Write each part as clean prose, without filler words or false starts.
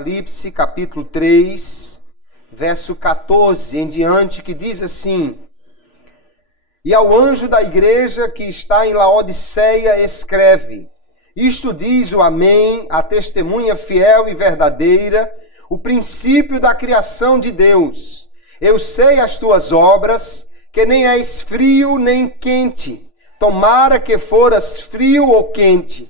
Apocalipse, capítulo 3, verso 14 em diante, que diz assim: E ao anjo da igreja que está em Laodiceia escreve: Isto diz o Amém, a testemunha fiel e verdadeira, o princípio da criação de Deus. Eu sei as tuas obras, que nem és frio nem quente. Tomara que foras frio ou quente.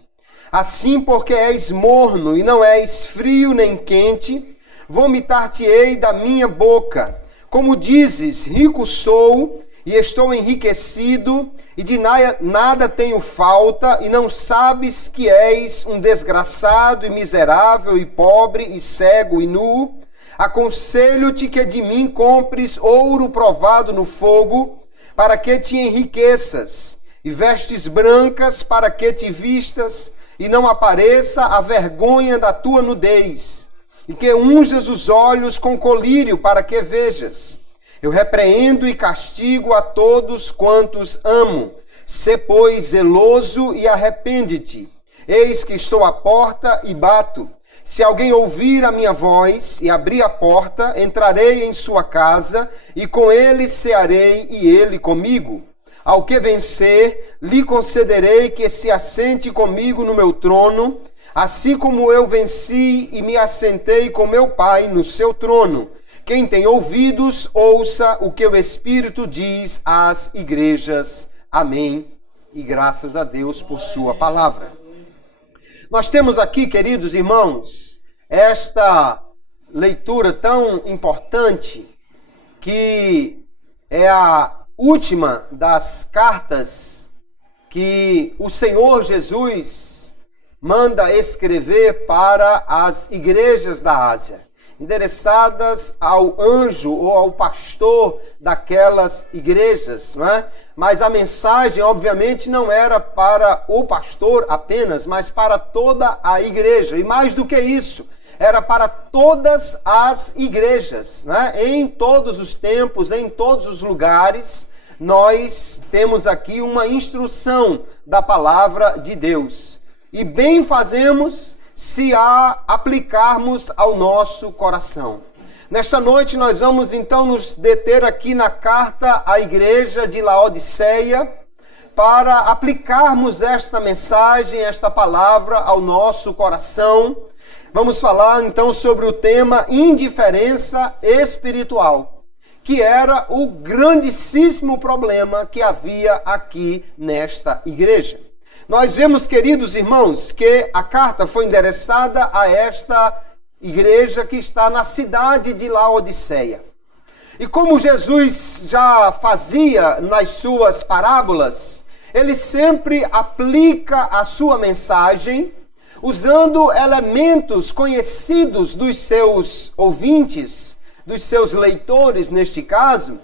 Assim, porque és morno e não és frio nem quente, vomitar-te-ei da minha boca. Como dizes, rico sou e estou enriquecido, e de nada tenho falta, e não sabes que és um desgraçado e miserável e pobre e cego e nu? Aconselho-te que de mim compres ouro provado no fogo, para que te enriqueças, e vestes brancas para que te vistas, e não apareça a vergonha da tua nudez, e que unjas os olhos com colírio para que vejas. Eu repreendo e castigo a todos quantos amo. Sê, pois, zeloso e arrepende-te. Eis que estou à porta e bato. Se alguém ouvir a minha voz e abrir a porta, entrarei em sua casa, e com ele cearei e ele comigo. Ao que vencer, lhe concederei que se assente comigo no meu trono, assim como eu venci e me assentei com meu Pai no seu trono. Quem tem ouvidos, ouça o que o Espírito diz às igrejas. Amém. E graças a Deus por sua palavra. Nós temos aqui, queridos irmãos, esta leitura tão importante, que é a última das cartas que o Senhor Jesus manda escrever para as igrejas da Ásia, endereçadas ao anjo ou ao pastor daquelas igrejas, não é? Mas a mensagem, obviamente, não era para o pastor apenas, mas para toda a igreja. E mais do que isso, era para todas as igrejas, né? Em todos os tempos, em todos os lugares, nós temos aqui uma instrução da palavra de Deus. E bem fazemos se a aplicarmos ao nosso coração. Nesta noite nós vamos então nos deter aqui na carta à igreja de Laodiceia para aplicarmos esta mensagem, esta palavra ao nosso coração. Vamos falar então sobre o tema indiferença espiritual, que era o grandíssimo problema que havia aqui nesta igreja. Nós vemos, queridos irmãos, que a carta foi endereçada a esta igreja que está na cidade de Laodiceia. E como Jesus já fazia nas suas parábolas, ele sempre aplica a sua mensagem usando elementos conhecidos dos seus ouvintes, dos seus leitores neste caso,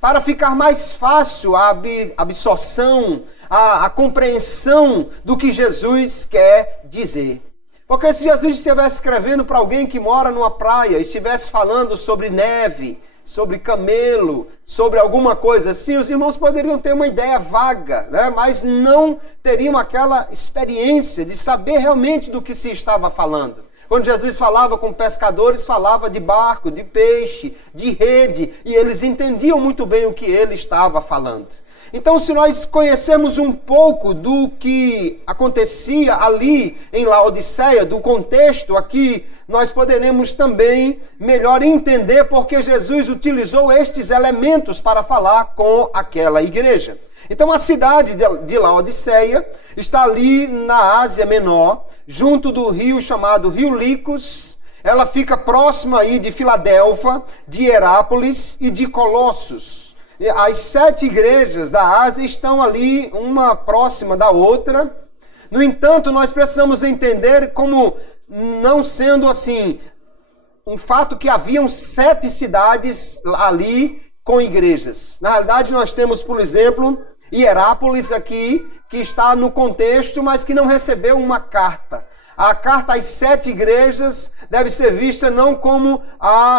para ficar mais fácil a absorção, a compreensão do que Jesus quer dizer. Porque se Jesus estivesse escrevendo para alguém que mora numa praia, estivesse falando sobre neve, sobre camelo, sobre alguma coisa assim, os irmãos poderiam ter uma ideia vaga, né? Mas não teriam aquela experiência de saber realmente do que se estava falando. Quando Jesus falava com pescadores, falava de barco, de peixe, de rede, e eles entendiam muito bem o que ele estava falando. Então, se nós conhecermos um pouco do que acontecia ali em Laodiceia, do contexto aqui, nós poderemos também melhor entender porque Jesus utilizou estes elementos para falar com aquela igreja. Então, a cidade de Laodiceia está ali na Ásia Menor, junto do rio chamado Rio Licos. Ela fica próxima aí de Filadélfia, de Herápolis e de Colossos. As 7 igrejas da Ásia estão ali, uma próxima da outra. No entanto, nós precisamos entender como não sendo assim, um fato que haviam 7 cidades ali com igrejas. Na realidade, nós temos, por exemplo, Hierápolis aqui, que está no contexto, mas que não recebeu uma carta. A carta às 7 igrejas deve ser vista não como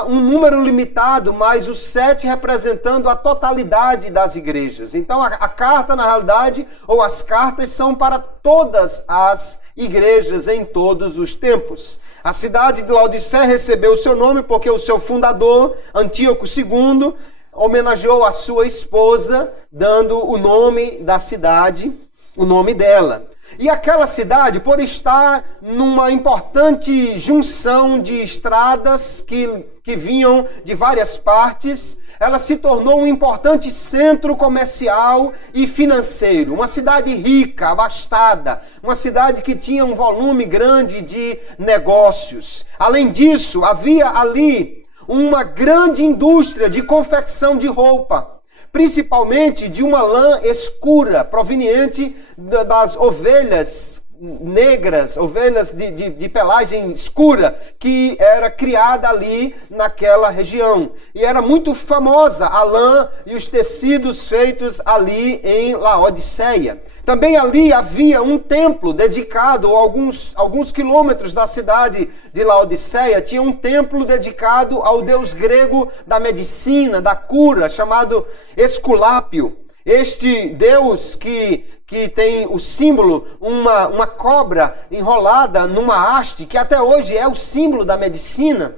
um número limitado, mas os 7 representando a totalidade das igrejas. Então a carta, na realidade, ou as cartas são para todas as igrejas em todos os tempos. A cidade de Laodiceia recebeu o seu nome porque o seu fundador, Antíoco II, homenageou a sua esposa, dando o nome da cidade, o nome dela. E aquela cidade, por estar numa importante junção de estradas que vinham de várias partes, ela se tornou um importante centro comercial e financeiro. Uma cidade rica, abastada, uma cidade que tinha um volume grande de negócios. Além disso, havia ali uma grande indústria de confecção de roupa, principalmente de uma lã escura, proveniente das ovelhas negras, ovelhas de pelagem escura, que era criada ali naquela região. E era muito famosa a lã e os tecidos feitos ali em Laodiceia. Também ali havia um templo dedicado, alguns quilômetros da cidade de Laodiceia, tinha um templo dedicado ao deus grego da medicina, da cura, chamado Esculápio. Este deus que tem o símbolo, uma cobra enrolada numa haste, que até hoje é o símbolo da medicina.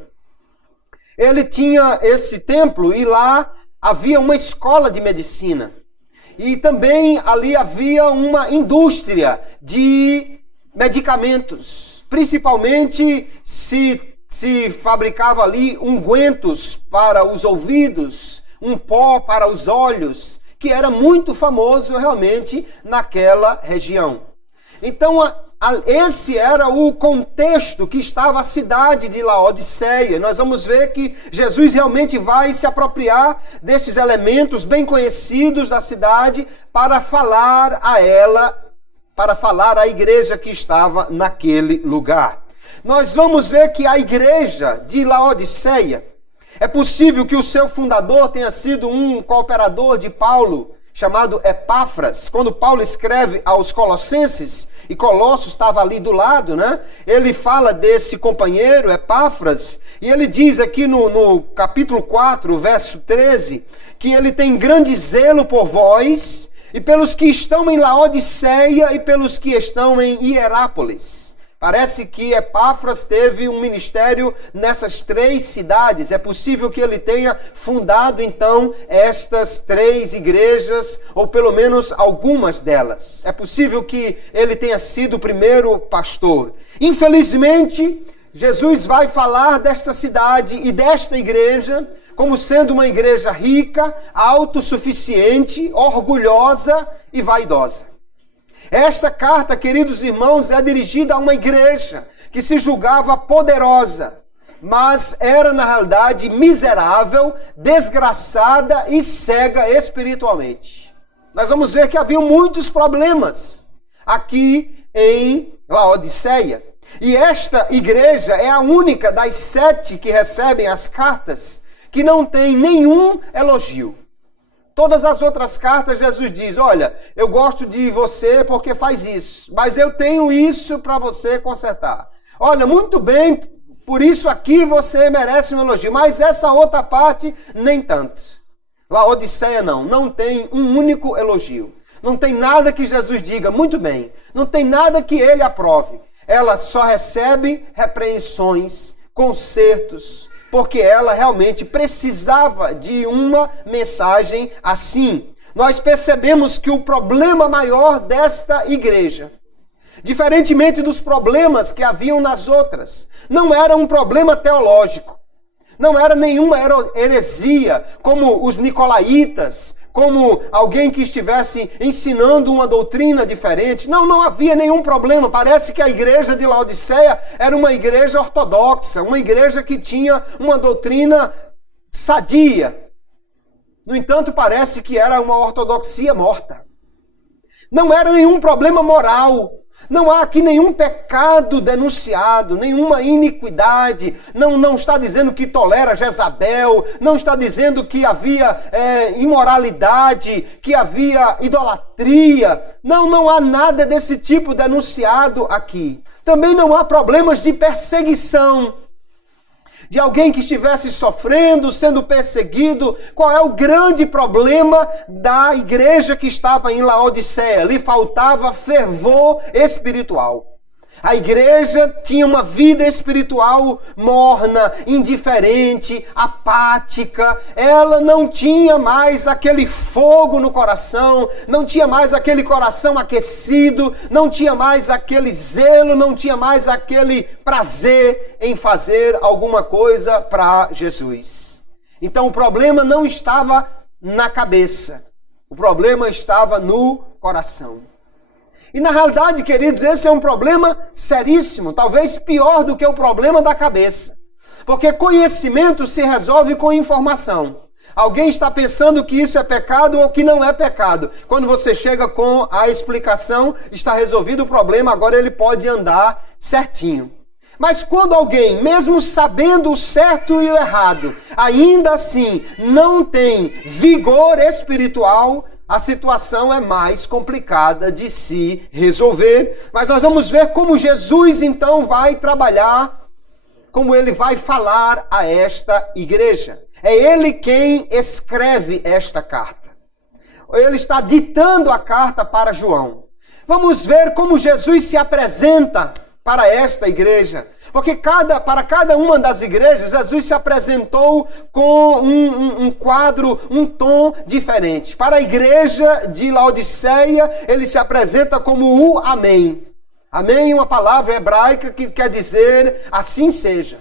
Ele tinha esse templo e lá havia uma escola de medicina. E também ali havia uma indústria de medicamentos. Principalmente se fabricava ali ungüentos para os ouvidos, um pó para os olhos, que era muito famoso realmente naquela região. Então, esse era o contexto que estava a cidade de Laodiceia. Nós vamos ver que Jesus realmente vai se apropriar destes elementos bem conhecidos da cidade para falar a ela, para falar à igreja que estava naquele lugar. Nós vamos ver que a igreja de Laodiceia, é possível que o seu fundador tenha sido um cooperador de Paulo, chamado Epáfras. Quando Paulo escreve aos Colossenses, e Colossos estava ali do lado, né? Ele fala desse companheiro, Epáfras, e ele diz aqui no capítulo 4, verso 13, que ele tem grande zelo por vós, e pelos que estão em Laodiceia, e pelos que estão em Hierápolis. Parece que Epáfras teve um ministério nessas 3 cidades. É possível que ele tenha fundado, então, estas 3 igrejas, ou pelo menos algumas delas. É possível que ele tenha sido o primeiro pastor. Infelizmente, Jesus vai falar desta cidade e desta igreja como sendo uma igreja rica, autossuficiente, orgulhosa e vaidosa. Esta carta, queridos irmãos, é dirigida a uma igreja que se julgava poderosa, mas era na realidade miserável, desgraçada e cega espiritualmente. Nós vamos ver que havia muitos problemas aqui em Laodiceia. E esta igreja é a única das 7 que recebem as cartas que não tem nenhum elogio. Todas as outras cartas, Jesus diz, olha, eu gosto de você porque faz isso, mas eu tenho isso para você consertar. Olha, muito bem, por isso aqui você merece um elogio, mas essa outra parte, nem tanto. Laodiceia não tem um único elogio. Não tem nada que Jesus diga, muito bem. Não tem nada que ele aprove. Ela só recebe repreensões, consertos, porque ela realmente precisava de uma mensagem assim. Nós percebemos que o problema maior desta igreja, diferentemente dos problemas que haviam nas outras, não era um problema teológico, não era nenhuma heresia, como os nicolaítas, como alguém que estivesse ensinando uma doutrina diferente. Não havia nenhum problema. Parece que a igreja de Laodiceia era uma igreja ortodoxa, uma igreja que tinha uma doutrina sadia. No entanto, parece que era uma ortodoxia morta. Não era nenhum problema moral. Não há aqui nenhum pecado denunciado, nenhuma iniquidade. Não está dizendo que tolera Jezabel, não está dizendo que havia imoralidade, que havia idolatria. Não há nada desse tipo denunciado aqui. Também não há problemas de perseguição, de alguém que estivesse sofrendo, sendo perseguido. Qual é o grande problema da igreja que estava em Laodiceia? Lhe faltava fervor espiritual. A igreja tinha uma vida espiritual morna, indiferente, apática. Ela não tinha mais aquele fogo no coração, não tinha mais aquele coração aquecido, não tinha mais aquele zelo, não tinha mais aquele prazer em fazer alguma coisa para Jesus. Então o problema não estava na cabeça, o problema estava no coração. E na realidade, queridos, esse é um problema seríssimo, talvez pior do que o problema da cabeça. Porque conhecimento se resolve com informação. Alguém está pensando que isso é pecado ou que não é pecado. Quando você chega com a explicação, está resolvido o problema, agora ele pode andar certinho. Mas quando alguém, mesmo sabendo o certo e o errado, ainda assim não tem vigor espiritual, a situação é mais complicada de se resolver. Mas nós vamos ver como Jesus então vai trabalhar, como ele vai falar a esta igreja. É ele quem escreve esta carta. Ele está ditando a carta para João. Vamos ver como Jesus se apresenta para esta igreja. Porque para cada uma das igrejas, Jesus se apresentou com um quadro, um tom diferente. Para a igreja de Laodiceia, ele se apresenta como o Amém. Amém é uma palavra hebraica que quer dizer assim seja.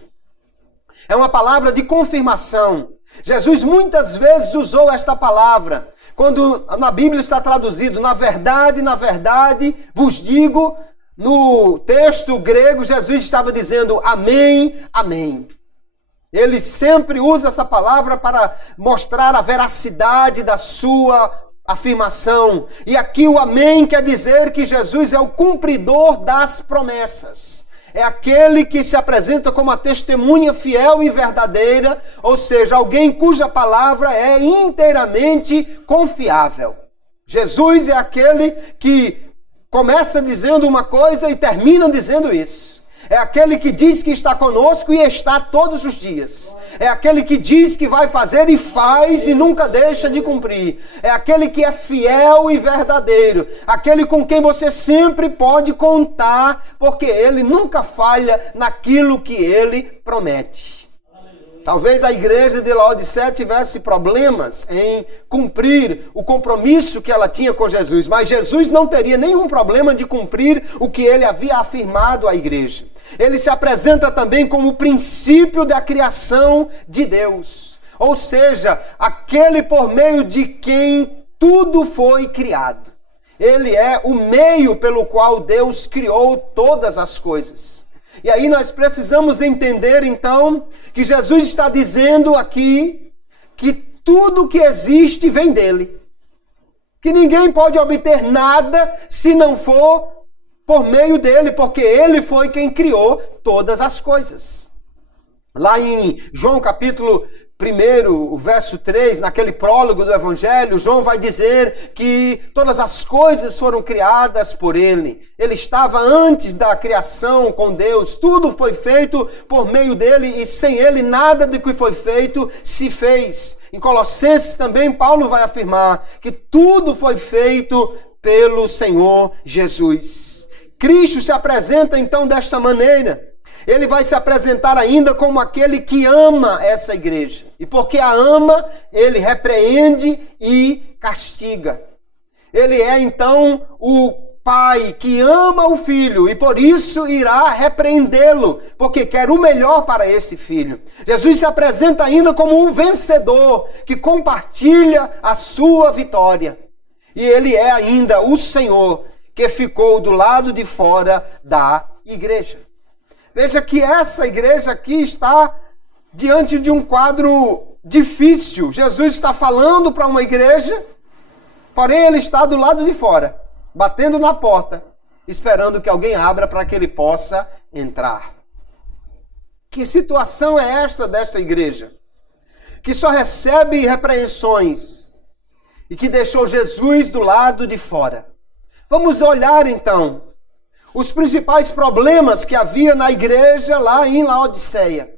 É uma palavra de confirmação. Jesus muitas vezes usou esta palavra. Quando na Bíblia está traduzido, na verdade, vos digo. No texto grego, Jesus estava dizendo amém, amém. Ele sempre usa essa palavra para mostrar a veracidade da sua afirmação. E aqui o amém quer dizer que Jesus é o cumpridor das promessas. É aquele que se apresenta como a testemunha fiel e verdadeira, ou seja, alguém cuja palavra é inteiramente confiável. Jesus é aquele que começa dizendo uma coisa e termina dizendo isso. É aquele que diz que está conosco e está todos os dias. É aquele que diz que vai fazer e faz e nunca deixa de cumprir. É aquele que é fiel e verdadeiro. Aquele com quem você sempre pode contar, porque ele nunca falha naquilo que ele promete. Talvez a igreja de Laodiceia tivesse problemas em cumprir o compromisso que ela tinha com Jesus, mas Jesus não teria nenhum problema de cumprir o que ele havia afirmado à igreja. Ele se apresenta também como o princípio da criação de Deus, ou seja, aquele por meio de quem tudo foi criado. Ele é o meio pelo qual Deus criou todas as coisas. E aí nós precisamos entender, então, que Jesus está dizendo aqui que tudo que existe vem dele. Que ninguém pode obter nada se não for por meio dele, porque ele foi quem criou todas as coisas. Lá em João capítulo 1, o verso 3, naquele prólogo do Evangelho, João vai dizer que todas as coisas foram criadas por ele. Ele estava antes da criação com Deus. Tudo foi feito por meio dele e sem ele nada do que foi feito se fez. Em Colossenses também Paulo vai afirmar que tudo foi feito pelo Senhor Jesus. Cristo se apresenta então desta maneira. Ele vai se apresentar ainda como aquele que ama essa igreja. E porque a ama, ele repreende e castiga. Ele é então o pai que ama o filho e por isso irá repreendê-lo, porque quer o melhor para esse filho. Jesus se apresenta ainda como um vencedor que compartilha a sua vitória. E ele é ainda o Senhor que ficou do lado de fora da igreja. Veja que essa igreja aqui está diante de um quadro difícil. Jesus está falando para uma igreja, porém ele está do lado de fora, batendo na porta, esperando que alguém abra para que ele possa entrar. Que situação é esta desta igreja? Que só recebe repreensões e que deixou Jesus do lado de fora. Vamos olhar então os principais problemas que havia na igreja lá em Laodiceia.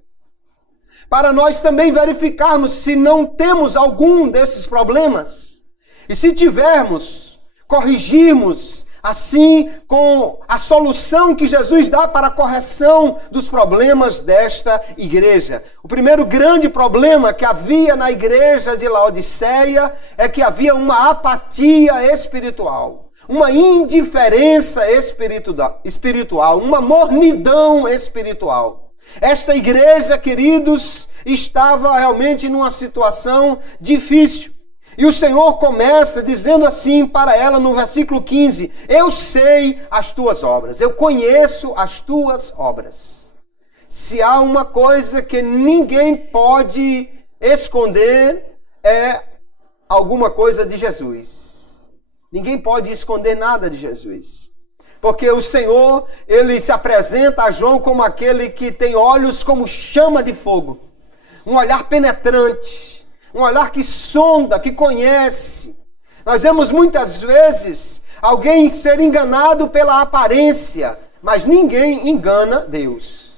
Para nós também verificarmos se não temos algum desses problemas. E se tivermos, corrigirmos assim com a solução que Jesus dá para a correção dos problemas desta igreja. O primeiro grande problema que havia na igreja de Laodiceia é que havia uma apatia espiritual, uma indiferença espiritual, uma mornidão espiritual. Esta igreja, queridos, estava realmente numa situação difícil. E o Senhor começa dizendo assim para ela no versículo 15: eu sei as tuas obras, eu conheço as tuas obras. Se há uma coisa que ninguém pode esconder, é alguma coisa de Jesus. Ninguém pode esconder nada de Jesus. Porque o Senhor, ele se apresenta a João como aquele que tem olhos como chama de fogo, um olhar penetrante, um olhar que sonda, que conhece. Nós vemos muitas vezes alguém ser enganado pela aparência, mas ninguém engana Deus.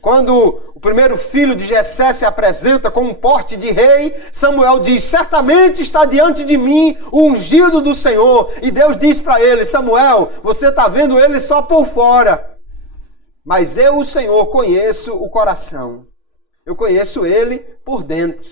Quando o primeiro filho de Jessé se apresenta com um porte de rei, Samuel diz: certamente está diante de mim o ungido do Senhor. E Deus diz para ele: Samuel, você está vendo ele só por fora, mas eu, o Senhor, conheço o coração. Eu conheço ele por dentro.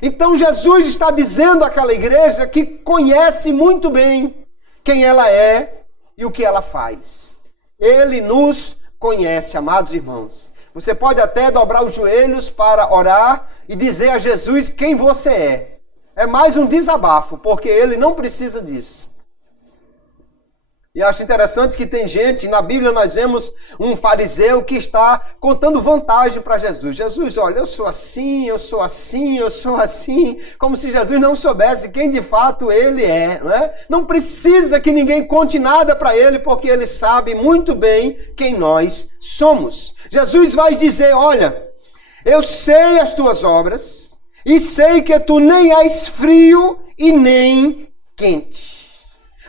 Então Jesus está dizendo àquela igreja que conhece muito bem quem ela é e o que ela faz. Ele nos conhece, amados irmãos. Você pode até dobrar os joelhos para orar e dizer a Jesus quem você é. É mais um desabafo, porque ele não precisa disso. E acho interessante que tem gente, na Bíblia nós vemos um fariseu que está contando vantagem para Jesus. Jesus, olha, eu sou assim, eu sou assim, eu sou assim. Como se Jesus não soubesse quem de fato ele é, não é? Não precisa que ninguém conte nada para ele, porque ele sabe muito bem quem nós somos. Jesus vai dizer, olha, eu sei as tuas obras e sei que tu nem és frio e nem quente.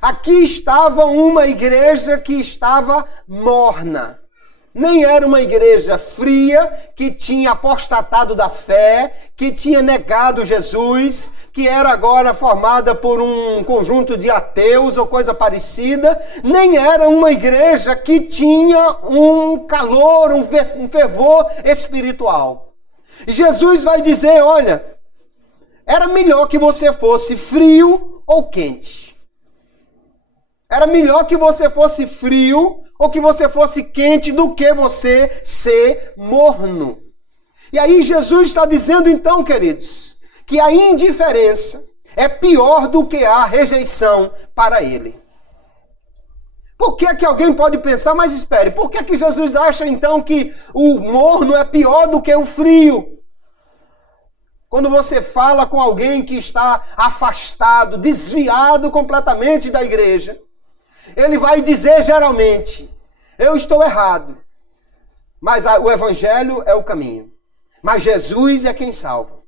Aqui estava uma igreja que estava morna. Nem era uma igreja fria, que tinha apostatado da fé, que tinha negado Jesus, que era agora formada por um conjunto de ateus ou coisa parecida. Nem era uma igreja que tinha um calor, um fervor espiritual. E Jesus vai dizer, olha, era melhor que você fosse frio ou quente. Era melhor que você fosse frio ou que você fosse quente do que você ser morno. E aí Jesus está dizendo então, queridos, que a indiferença é pior do que a rejeição para ele. Por que que alguém pode pensar, mas espere, por que que Jesus acha então que o morno é pior do que o frio? Quando você fala com alguém que está afastado, desviado completamente da igreja, ele vai dizer geralmente, eu estou errado, mas o evangelho é o caminho. Mas Jesus é quem salva.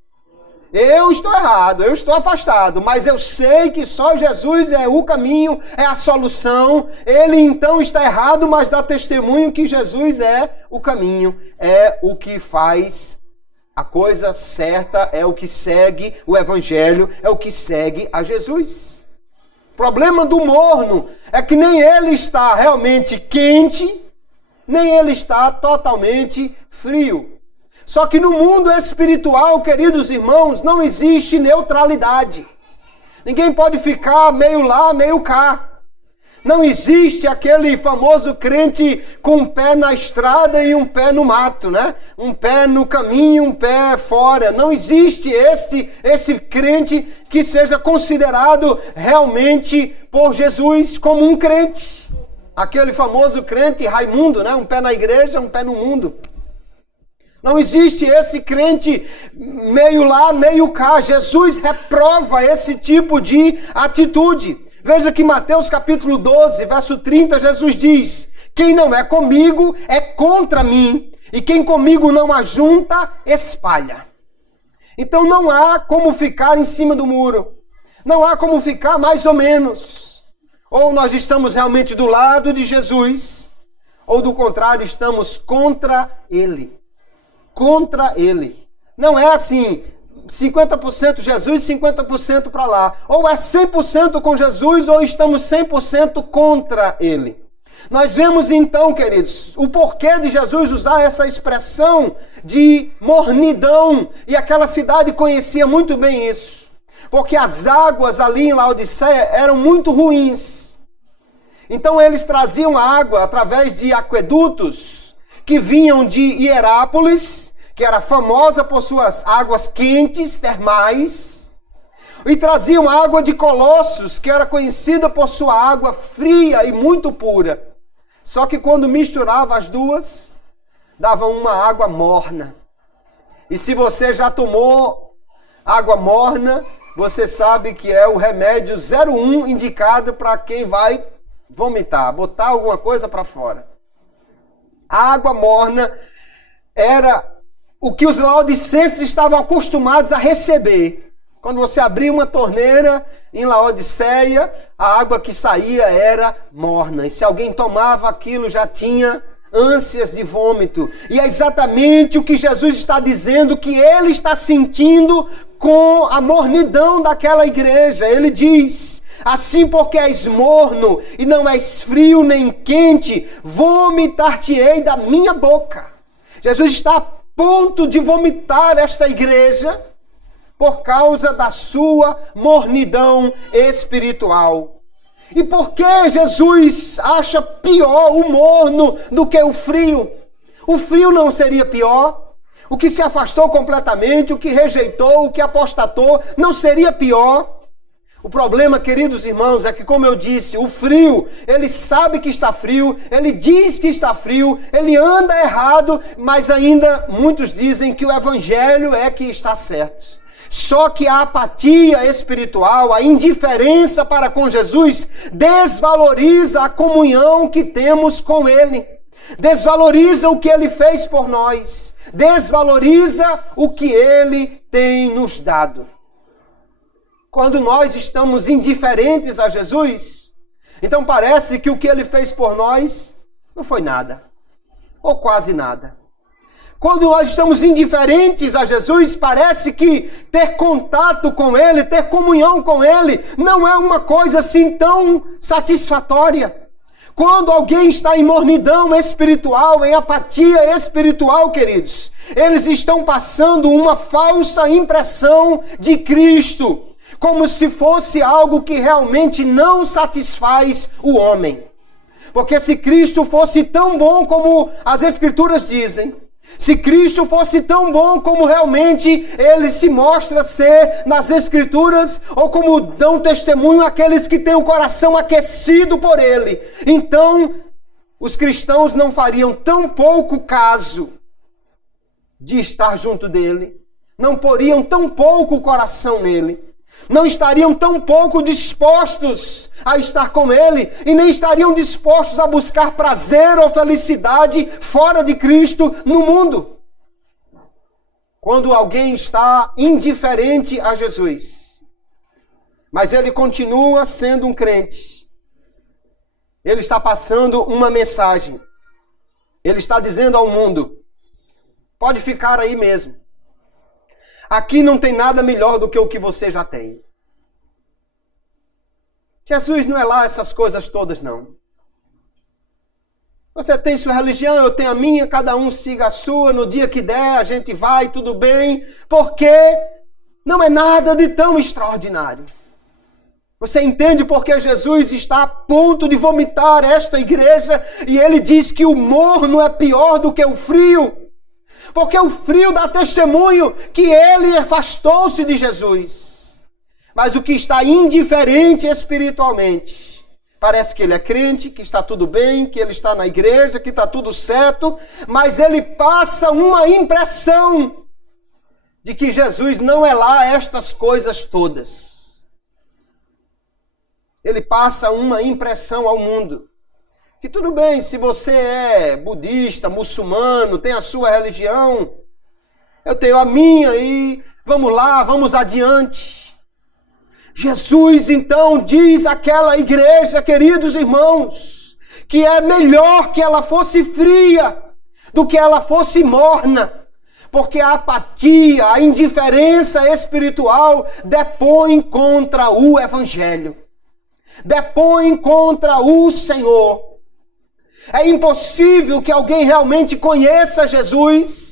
Eu estou errado, eu estou afastado, mas eu sei que só Jesus é o caminho, é a solução. Ele então está errado, mas dá testemunho que Jesus é o caminho, é o que faz a coisa certa, é o que segue o evangelho, é o que segue a Jesus. O problema do morno é que nem ele está realmente quente, nem ele está totalmente frio. Só que no mundo espiritual, queridos irmãos, não existe neutralidade. Ninguém pode ficar meio lá, meio cá. Não existe aquele famoso crente com um pé na estrada e um pé no mato, né? Um pé no caminho, um pé fora. Não existe esse crente que seja considerado realmente por Jesus como um crente. Aquele famoso crente Raimundo, né? Um pé na igreja, um pé no mundo. Não existe esse crente meio lá, meio cá. Jesus reprova esse tipo de atitude. Veja que Mateus capítulo 12, verso 30, Jesus diz, quem não é comigo é contra mim, e quem comigo não ajunta, espalha. Então não há como ficar em cima do muro. Não há como ficar mais ou menos. Ou nós estamos realmente do lado de Jesus, ou do contrário, estamos contra ele. Contra ele. Não é assim, 50% Jesus, 50% para lá. Ou é 100% com Jesus, ou estamos 100% contra ele. Nós vemos então, queridos, o porquê de Jesus usar essa expressão de mornidão. E aquela cidade conhecia muito bem isso. Porque as águas ali em Laodiceia eram muito ruins. Então eles traziam água através de aquedutos que vinham de Hierápolis, que era famosa por suas águas quentes, termais, e traziam água de Colossos, que era conhecida por sua água fria e muito pura. Só que quando misturava as duas, dava uma água morna. E se você já tomou água morna, você sabe que é o remédio 01 indicado para quem vai vomitar, botar alguma coisa para fora. A água morna era o que os laodicenses estavam acostumados a receber. Quando você abria uma torneira em Laodiceia, a água que saía era morna. E se alguém tomava aquilo, já tinha ânsias de vômito. E é exatamente o que Jesus está dizendo que ele está sentindo com a mornidão daquela igreja. Ele diz: assim porque és morno e não és frio nem quente, vomitar-te-ei da minha boca. Jesus está a ponto de vomitar esta igreja por causa da sua mornidão espiritual. E por que Jesus acha pior o morno do que o frio? O frio não seria pior? O que se afastou completamente, o que rejeitou, o que apostatou, não seria pior? O problema, queridos irmãos, é que, como eu disse, o frio, ele sabe que está frio, ele diz que está frio, ele anda errado, mas ainda muitos dizem que o evangelho é que está certo. Só que a apatia espiritual, a indiferença para com Jesus, desvaloriza a comunhão que temos com Ele. Desvaloriza o que Ele fez por nós. Desvaloriza o que Ele tem nos dado. Quando nós estamos indiferentes a Jesus, então parece que o que Ele fez por nós não foi nada. Ou quase nada. Quando nós estamos indiferentes a Jesus, parece que ter contato com Ele, ter comunhão com Ele, não é uma coisa assim tão satisfatória. Quando alguém está em mornidão espiritual, em apatia espiritual, queridos, eles estão passando uma falsa impressão de Cristo, como se fosse algo que realmente não satisfaz o homem. Porque se Cristo fosse tão bom como as Escrituras dizem, se Cristo fosse tão bom como realmente Ele se mostra ser nas Escrituras, ou como dão testemunho aqueles que têm o coração aquecido por Ele, então os cristãos não fariam tão pouco caso de estar junto dEle, não poriam tão pouco o coração nele, não estariam tão pouco dispostos a estar com Ele e nem estariam dispostos a buscar prazer ou felicidade fora de Cristo no mundo. Quando alguém está indiferente a Jesus, mas ele continua sendo um crente, ele está passando uma mensagem. Ele está dizendo ao mundo: pode ficar aí mesmo. Aqui não tem nada melhor do que o que você já tem. Jesus não é lá essas coisas todas, não. Você tem sua religião, eu tenho a minha, cada um siga a sua, no dia que der a gente vai, tudo bem, porque não é nada de tão extraordinário. Você entende porque Jesus está a ponto de vomitar esta igreja e ele diz que o morno é pior do que o frio? Porque o frio dá testemunho que ele afastou-se de Jesus. Mas o que está indiferente espiritualmente, parece que ele é crente, que está tudo bem, que ele está na igreja, que está tudo certo, mas ele passa uma impressão de que Jesus não é lá estas coisas todas. Ele passa uma impressão ao mundo. Que tudo bem, se você é budista, muçulmano, tem a sua religião, eu tenho a minha e vamos lá, vamos adiante. Jesus então diz àquela igreja, queridos irmãos, que é melhor que ela fosse fria do que ela fosse morna, Porque a apatia, a indiferença espiritual depõe contra o Evangelho. Depõe contra o Senhor. É impossível que alguém realmente conheça Jesus,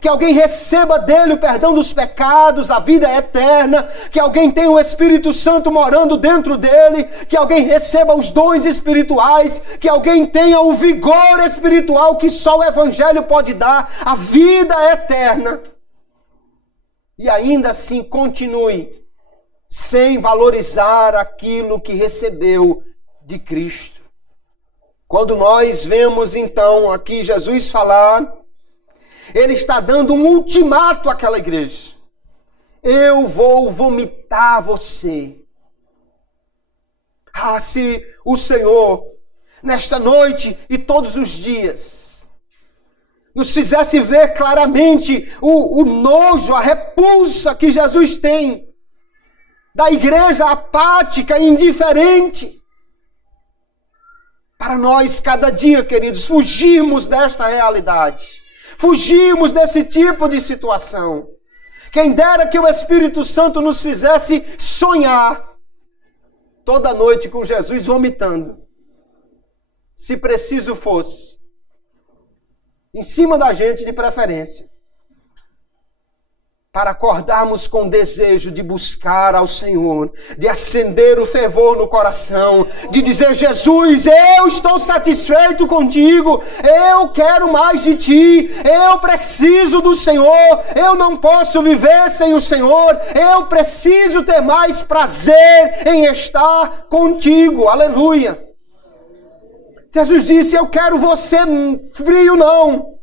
que alguém receba dele o perdão dos pecados, a vida eterna, que alguém tenha o Espírito Santo morando dentro dele, que alguém receba os dons espirituais, que alguém tenha o vigor espiritual que só o Evangelho pode dar, a vida eterna, e ainda assim continue sem valorizar aquilo que recebeu de Cristo. Quando nós vemos então aqui Jesus falar, ele está dando um ultimato àquela igreja. Eu vou vomitar você. Ah, se o Senhor, nesta noite e todos os dias, nos fizesse ver claramente o nojo, a repulsa que Jesus tem da igreja apática e indiferente. Para nós, cada dia, queridos, fugirmos desta realidade. Fugirmos desse tipo de situação. Quem dera que o Espírito Santo nos fizesse sonhar toda noite com Jesus vomitando. Se preciso fosse. Em cima da gente de preferência. Para acordarmos com desejo de buscar ao Senhor, de acender o fervor no coração, de dizer: Jesus, eu estou satisfeito contigo, eu quero mais de ti, eu preciso do Senhor, eu não posso viver sem o Senhor, eu preciso ter mais prazer em estar contigo, aleluia. Jesus disse: eu quero você frio não,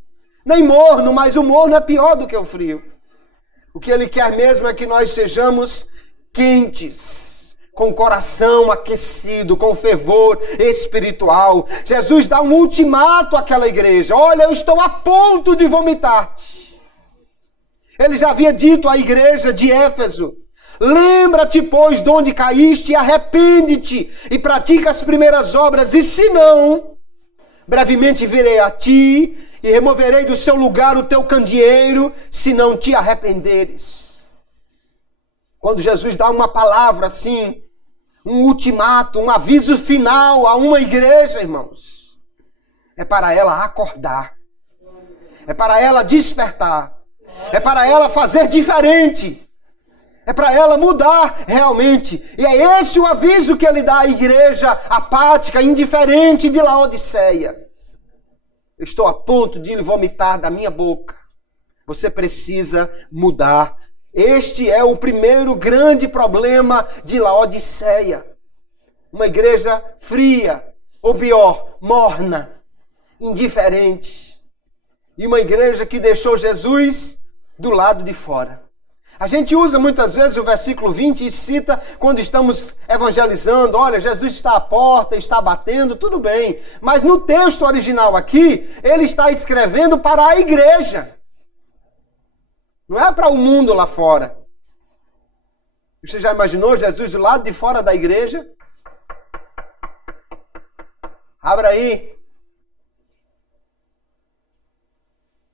nem morno, mas o morno é pior do que o frio. O que ele quer mesmo é que nós sejamos quentes, com o coração aquecido, com fervor espiritual. Jesus dá um ultimato àquela igreja: olha, eu estou a ponto de vomitar-te. Ele já havia dito à igreja de Éfeso: lembra-te, pois, de onde caíste, e arrepende-te, e pratica as primeiras obras, e se não, brevemente virei a ti, e removerei do seu lugar o teu candeeiro, se não te arrependeres. Quando Jesus dá uma palavra assim, um ultimato, um aviso final a uma igreja, irmãos, é para ela acordar, é para ela despertar, é para ela fazer diferente, é para ela mudar realmente. E é esse o aviso que ele dá à igreja apática, indiferente de Laodiceia. Eu estou a ponto de lhe vomitar da minha boca. Você precisa mudar. Este é o primeiro grande problema de Laodiceia. Uma igreja fria, ou pior, morna, indiferente. E uma igreja que deixou Jesus do lado de fora. A gente usa muitas vezes o versículo 20 e cita quando estamos evangelizando: olha, Jesus está à porta, está batendo, tudo bem. Mas no texto original aqui, ele está escrevendo para a igreja. Não é para o mundo lá fora. Você já imaginou Jesus do lado de fora da igreja? Abra aí.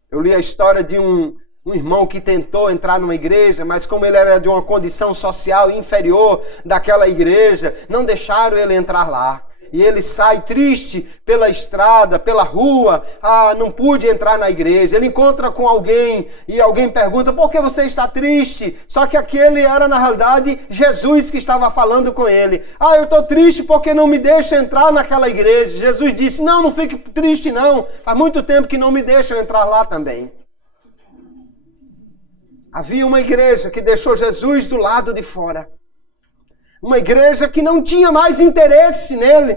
Eu li a história de um irmão que tentou entrar numa igreja, mas como ele era de uma condição social inferior daquela igreja, não deixaram ele entrar lá. E ele sai triste pela estrada, pela rua: ah, não pude entrar na igreja. Ele encontra com alguém e alguém pergunta: por que você está triste? Só que aquele era, na realidade, Jesus que estava falando com ele. Ah, eu estou triste porque não me deixa entrar naquela igreja. Jesus disse: não fique triste não. Faz muito tempo que não me deixam entrar lá também. Havia uma igreja que deixou Jesus do lado de fora. Uma igreja que não tinha mais interesse nele,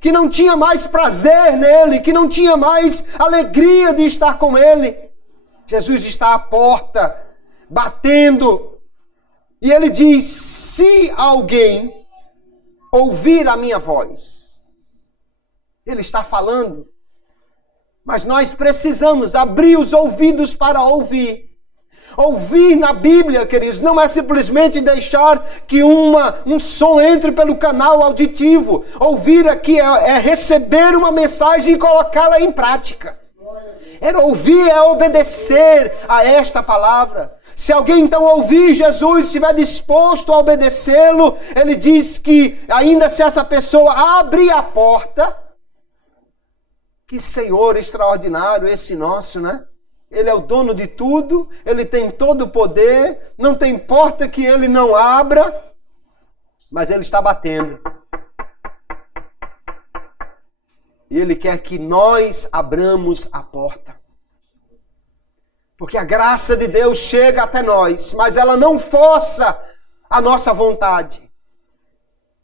que não tinha mais prazer nele, que não tinha mais alegria de estar com ele. Jesus está à porta, batendo, e ele diz: se alguém ouvir a minha voz. Ele está falando, mas nós precisamos abrir os ouvidos para ouvir. Ouvir na Bíblia, queridos, não é simplesmente deixar que um som entre pelo canal auditivo. Ouvir aqui é receber uma mensagem e colocá-la em prática. Era ouvir, é obedecer a esta palavra. Se alguém então ouvir Jesus, estiver disposto a obedecê-lo, ele diz que ainda se essa pessoa abrir a porta, que Senhor extraordinário esse nosso, né? Ele é o dono de tudo, ele tem todo o poder, não tem porta que ele não abra, mas ele está batendo. E ele quer que nós abramos a porta. Porque a graça de Deus chega até nós, mas ela não força a nossa vontade.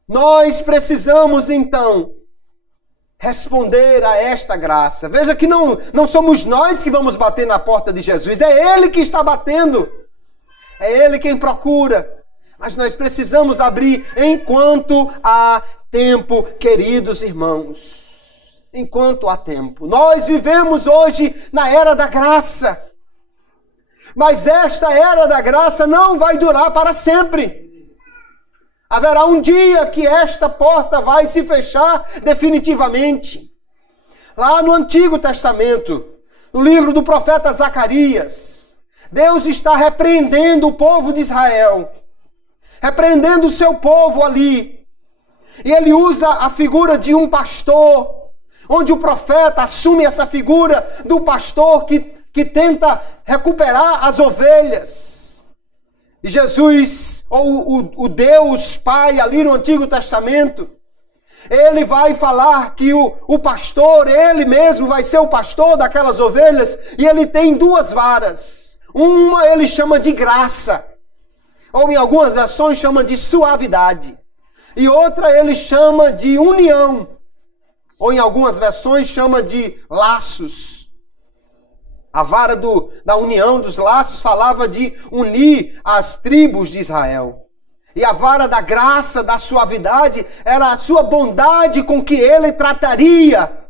Nós precisamos então responder a esta graça. Veja que não somos nós que vamos bater na porta de Jesus, é Ele que está batendo. É Ele quem procura. Mas nós precisamos abrir enquanto há tempo, queridos irmãos. Enquanto há tempo. Nós vivemos hoje na era da graça. Mas esta era da graça não vai durar para sempre. Haverá um dia que esta porta vai se fechar definitivamente. Lá no Antigo Testamento, no livro do profeta Zacarias, Deus está repreendendo o povo de Israel. Repreendendo o seu povo ali. E ele usa a figura de um pastor, onde o profeta assume essa figura do pastor que tenta recuperar as ovelhas. E Jesus, ou o Deus Pai ali no Antigo Testamento, ele vai falar que o pastor, ele mesmo vai ser o pastor daquelas ovelhas, e ele tem duas varas. Uma ele chama de graça, ou em algumas versões chama de suavidade. E outra ele chama de união, ou em algumas versões chama de laços. A vara da união dos laços falava de unir as tribos de Israel. E a vara da graça, da suavidade, era a sua bondade com que ele trataria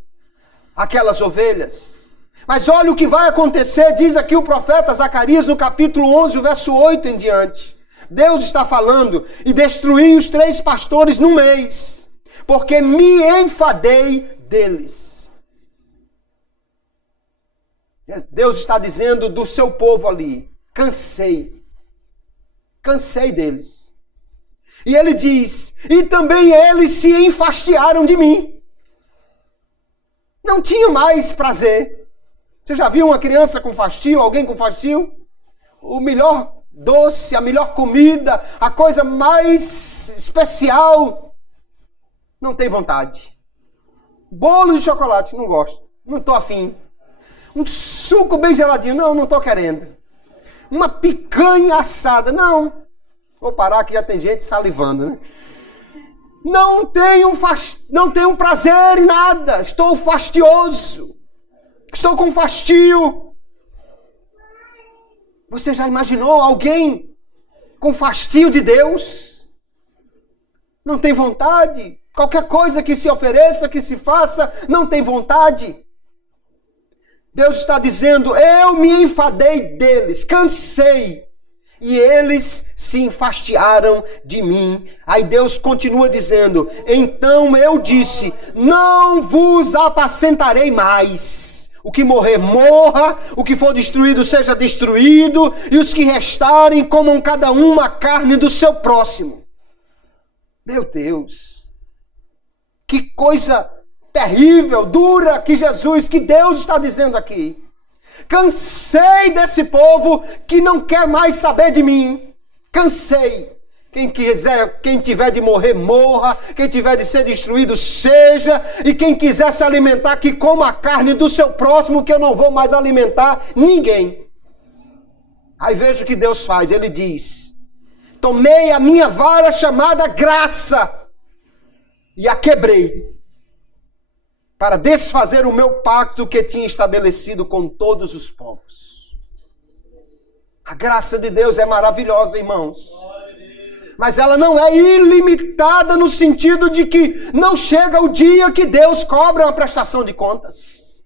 aquelas ovelhas. Mas olha o que vai acontecer, diz aqui o profeta Zacarias no capítulo 11, verso 8 em diante. Deus está falando: e destruí os 3 pastores no mês, porque me enfadei deles. Deus está dizendo do seu povo ali: cansei deles. E ele diz: e também eles se enfastiaram de mim. Não tinha mais prazer. Você já viu uma criança com fastio, alguém com fastio? O melhor doce, a melhor comida, a coisa mais especial, não tem vontade. Bolo de chocolate, não gosto, não estou afim. Um suco bem geladinho, não estou querendo. Uma picanha assada, não. Vou parar que já tem gente salivando, né? Não tenho prazer em nada, estou fastioso. Estou com fastio. Você já imaginou alguém com fastio de Deus? Não tem vontade? Qualquer coisa que se ofereça, que se faça, não tem vontade? Deus está dizendo: eu me enfadei deles, cansei, e eles se enfastiaram de mim. Aí Deus continua dizendo: então eu disse, não vos apacentarei mais. O que morrer, morra, o que for destruído, seja destruído, e os que restarem, comam cada um a carne do seu próximo. Meu Deus, que coisa terrível, dura que Deus está dizendo aqui. Cansei desse povo que não quer mais saber de mim. Cansei. Quem tiver de morrer, morra. Quem tiver de ser destruído, seja. E quem quiser se alimentar, que coma a carne do seu próximo, que eu não vou mais alimentar ninguém. Aí veja o que Deus faz. Ele diz: tomei a minha vara chamada graça e a quebrei, para desfazer o meu pacto que tinha estabelecido com todos os povos. A graça de Deus é maravilhosa, irmãos. Mas ela não é ilimitada no sentido de que não chega o dia que Deus cobra uma prestação de contas.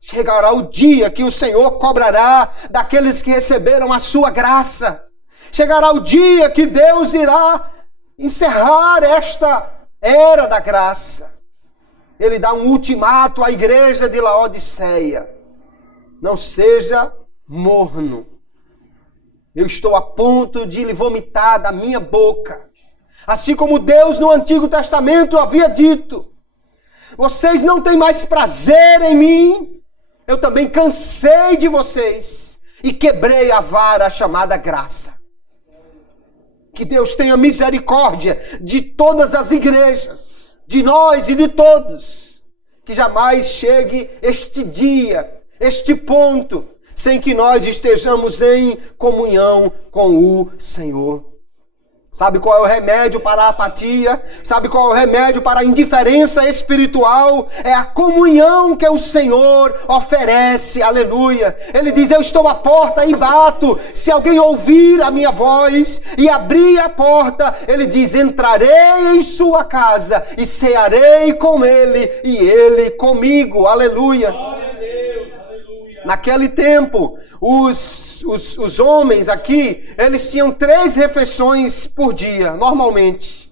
Chegará o dia que o Senhor cobrará daqueles que receberam a sua graça. Chegará o dia que Deus irá encerrar esta era da graça. ele dá um ultimato à igreja de Laodiceia: não seja morno. Eu estou a ponto de lhe vomitar da minha boca. Assim como Deus no Antigo Testamento havia dito: vocês não têm mais prazer em mim, eu também cansei de vocês e quebrei a vara chamada graça. Que Deus tenha misericórdia de todas as igrejas, de nós e de todos. Que jamais chegue este dia, este ponto, sem que nós estejamos em comunhão com o Senhor. Sabe qual é o remédio para a apatia? Sabe qual é o remédio para a indiferença espiritual? É a comunhão que o Senhor oferece, aleluia. Ele diz: eu estou à porta e bato. Se alguém ouvir a minha voz e abrir a porta, ele diz: entrarei em sua casa e cearei com ele e ele comigo, aleluia. Glória a Deus, aleluia. Naquele tempo, os homens aqui, eles tinham 3 refeições por dia, normalmente.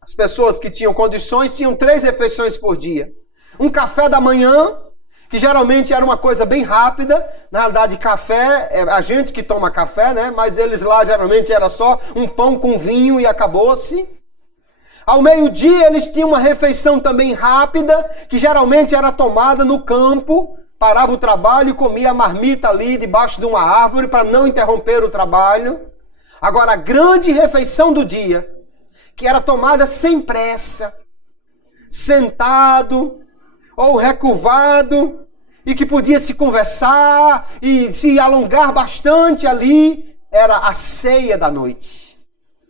As pessoas que tinham condições tinham 3 refeições por dia. Um café da manhã, que geralmente era uma coisa bem rápida. Na realidade, café, é a gente que toma café, né? Mas eles lá geralmente era só um pão com vinho e acabou-se. Ao meio-dia, eles tinham uma refeição também rápida, que geralmente era tomada no campo. Parava o trabalho e comia a marmita ali debaixo de uma árvore para não interromper o trabalho. Agora, a grande refeição do dia, que era tomada sem pressa, sentado ou recurvado, e que podia se conversar e se alongar bastante ali, era a ceia da noite.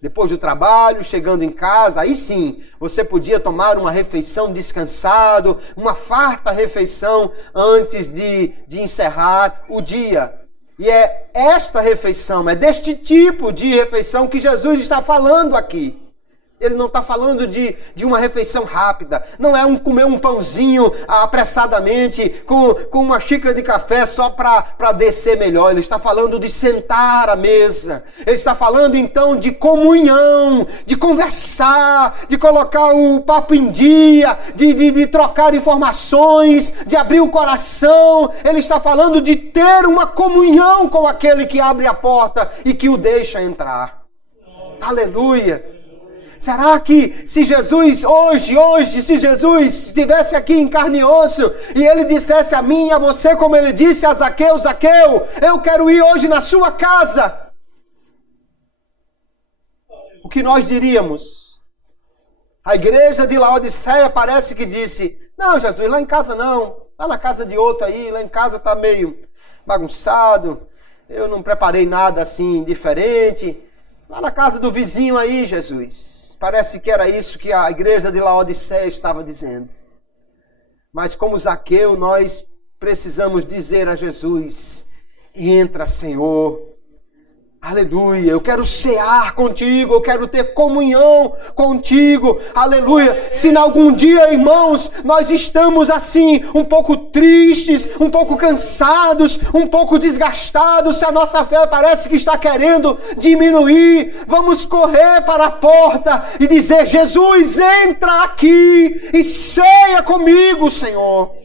Depois do trabalho, chegando em casa, aí sim, você podia tomar uma refeição descansado, uma farta refeição antes de encerrar o dia. E é esta refeição, é deste tipo de refeição que Jesus está falando aqui. Ele não está falando de uma refeição rápida. Não é comer um pãozinho apressadamente com uma xícara de café só para descer melhor. Ele está falando de sentar à mesa. Ele está falando então de comunhão, de conversar, de colocar o papo em dia, de trocar informações, de abrir o coração. Ele está falando de ter uma comunhão com aquele que abre a porta e que o deixa entrar. Aleluia! Será que se Jesus hoje, se Jesus estivesse aqui em carne e osso e ele dissesse a mim e a você, como ele disse a Zaqueu: Zaqueu, eu quero ir hoje na sua casa, o que nós diríamos? A igreja de Laodiceia parece que disse: não, Jesus, lá em casa não, lá na casa de outro aí, lá em casa está meio bagunçado, eu não preparei nada assim diferente, lá na casa do vizinho aí, Jesus. Parece que era isso que a igreja de Laodiceia estava dizendo. Mas como Zaqueu, nós precisamos dizer a Jesus: entra, Senhor. Aleluia, eu quero cear contigo, eu quero ter comunhão contigo, aleluia. Se em algum dia, irmãos, nós estamos assim, um pouco tristes, um pouco cansados, um pouco desgastados, se a nossa fé parece que está querendo diminuir, vamos correr para a porta e dizer: Jesus, entra aqui e ceia comigo, Senhor.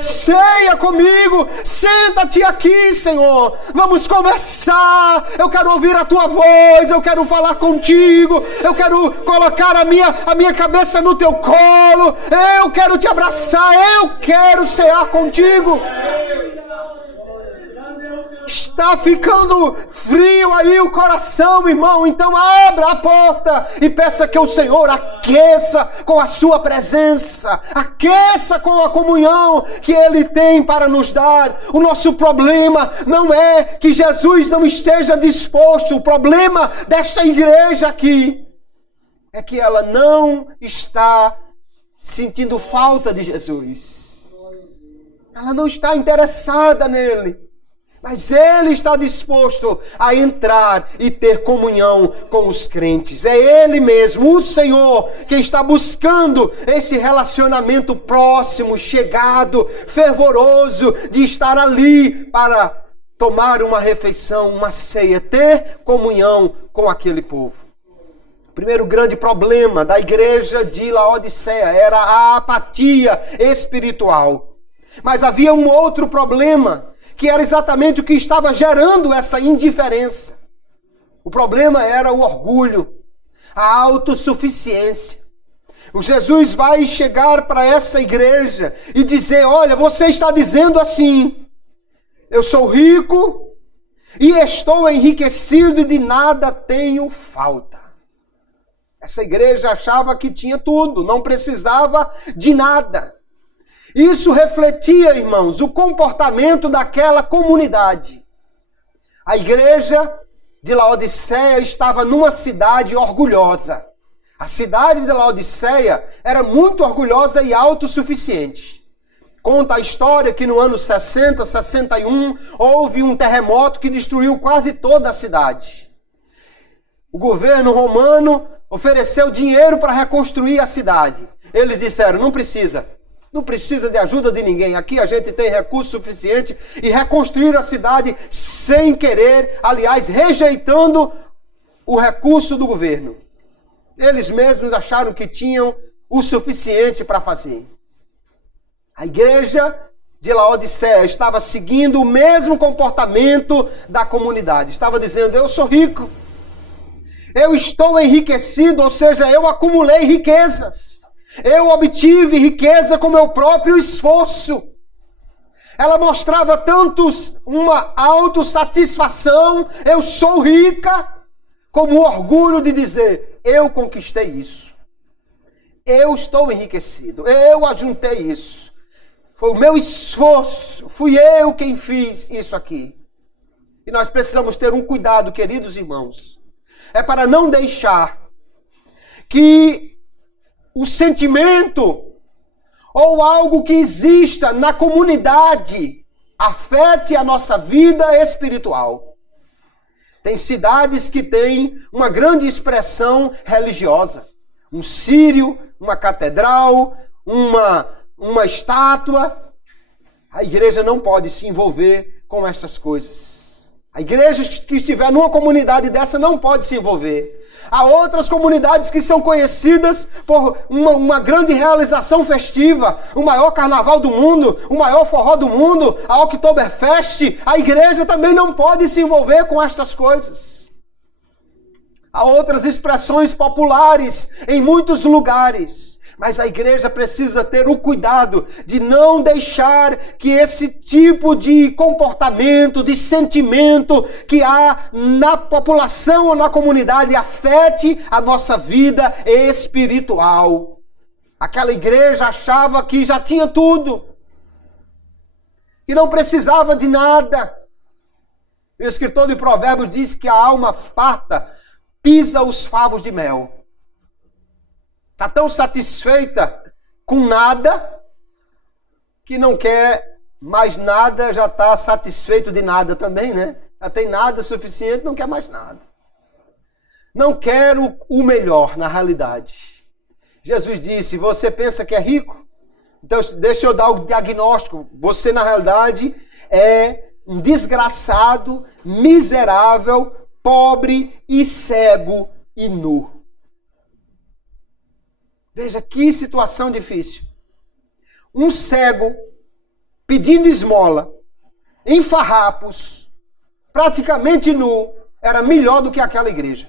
Ceia comigo, senta-te aqui, Senhor, vamos conversar, eu quero ouvir a tua voz, eu quero falar contigo, eu quero colocar a minha cabeça no teu colo, eu quero te abraçar, eu quero cear contigo. Está ficando frio aí o coração, irmão? Então abra a porta e peça que o Senhor aqueça com a sua presença, aqueça com a comunhão que Ele tem para nos dar. O nosso problema não é que Jesus não esteja disposto. O problema desta igreja aqui é que ela não está sentindo falta de Jesus. Ela não está interessada nele. Mas Ele está disposto a entrar e ter comunhão com os crentes. É Ele mesmo, o Senhor, que está buscando esse relacionamento próximo, chegado, fervoroso, de estar ali para tomar uma refeição, uma ceia, ter comunhão com aquele povo. primeiro grande problema da igreja de Laodiceia era a apatia espiritual. Mas havia um outro problema, que era exatamente o que estava gerando essa indiferença. O problema era o orgulho, a autossuficiência. O Jesus vai chegar para essa igreja e dizer: olha, você está dizendo assim, eu sou rico e estou enriquecido e de nada tenho falta. Essa igreja achava que tinha tudo, não precisava de nada. Isso refletia, irmãos, o comportamento daquela comunidade. A igreja de Laodiceia estava numa cidade orgulhosa. A cidade de Laodiceia era muito orgulhosa e autossuficiente. Conta a história que no ano 60, 61, houve um terremoto que destruiu quase toda a cidade. O governo romano ofereceu dinheiro para reconstruir a cidade. Eles disseram: não precisa de ajuda de ninguém. Aqui a gente tem recurso suficiente, e reconstruir a cidade sem querer, aliás, rejeitando o recurso do governo. Eles mesmos acharam que tinham o suficiente para fazer. A igreja de Laodiceia estava seguindo o mesmo comportamento da comunidade. Estava dizendo: eu sou rico, eu estou enriquecido, ou seja, eu acumulei riquezas. Eu obtive riqueza com meu próprio esforço. Ela mostrava tanto uma autossatisfação, eu sou rica, como o orgulho de dizer: eu conquistei isso. Eu estou enriquecido, eu ajuntei isso. Foi o meu esforço, fui eu quem fiz isso aqui. E nós precisamos ter um cuidado, queridos irmãos. É para não deixar que o sentimento ou algo que exista na comunidade afete a nossa vida espiritual. Tem cidades que têm uma grande expressão religiosa. Um círio, uma catedral, uma estátua. A igreja não pode se envolver com estas coisas. A igreja que estiver numa comunidade dessa não pode se envolver. Há outras comunidades que são conhecidas por uma grande realização festiva, o maior carnaval do mundo, o maior forró do mundo, a Oktoberfest. A igreja também não pode se envolver com estas coisas. Há outras expressões populares em muitos lugares, mas a igreja precisa ter o cuidado de não deixar que esse tipo de comportamento, de sentimento que há na população ou na comunidade afete a nossa vida espiritual. Aquela igreja achava que já tinha tudo, que não precisava de nada. O escritor de Provérbios diz que a alma farta pisa os favos de mel. Está tão satisfeita com nada que não quer mais nada, já está satisfeito de nada também, né? Já tem nada suficiente, não quer mais nada. Não quero o melhor na realidade. Jesus disse: você pensa que é rico? Então deixa eu dar o diagnóstico. Você na realidade é um desgraçado, miserável, pobre e cego e nu. Veja que situação difícil. Um cego pedindo esmola, em farrapos, praticamente nu, era melhor do que aquela igreja.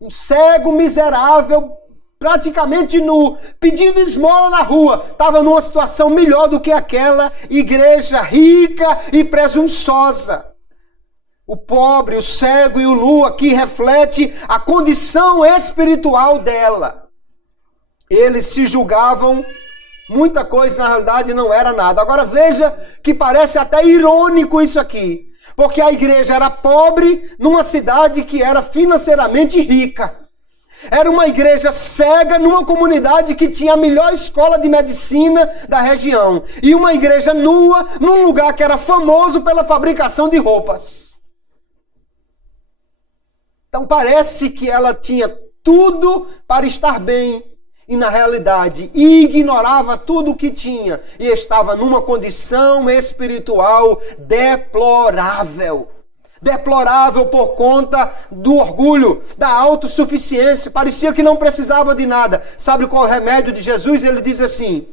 Um cego miserável, praticamente nu, pedindo esmola na rua, estava numa situação melhor do que aquela igreja rica e presunçosa. O pobre, o cego e o nu aqui reflete a condição espiritual dela. Eles se julgavam muita coisa, na realidade não era nada. Agora veja que parece até irônico isso aqui. Porque a igreja era pobre numa cidade que era financeiramente rica. Era uma igreja cega numa comunidade que tinha a melhor escola de medicina da região. E uma igreja nua num lugar que era famoso pela fabricação de roupas. Então parece que ela tinha tudo para estar bem e na realidade ignorava tudo o que tinha e estava numa condição espiritual deplorável. deplorável por conta do orgulho, da autossuficiência. Parecia que não precisava de nada. Sabe qual é o remédio de Jesus? Ele diz assim: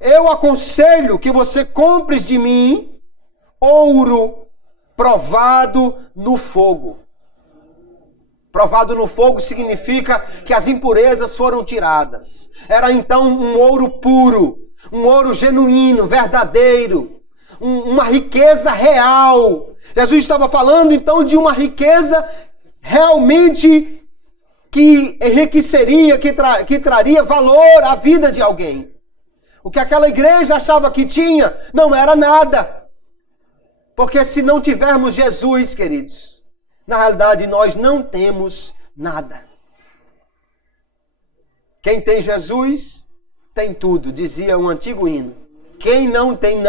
eu aconselho que você compre de mim ouro provado no fogo. Provado no fogo significa que as impurezas foram tiradas. Era então um ouro puro, um ouro genuíno, verdadeiro, uma riqueza real. Jesus estava falando então de uma riqueza realmente que enriqueceria, que traria valor à vida de alguém. O que aquela igreja achava que tinha não era nada. Porque se não tivermos Jesus, queridos, na realidade nós não temos nada. Quem tem Jesus tem tudo, dizia um antigo hino. Quem não tem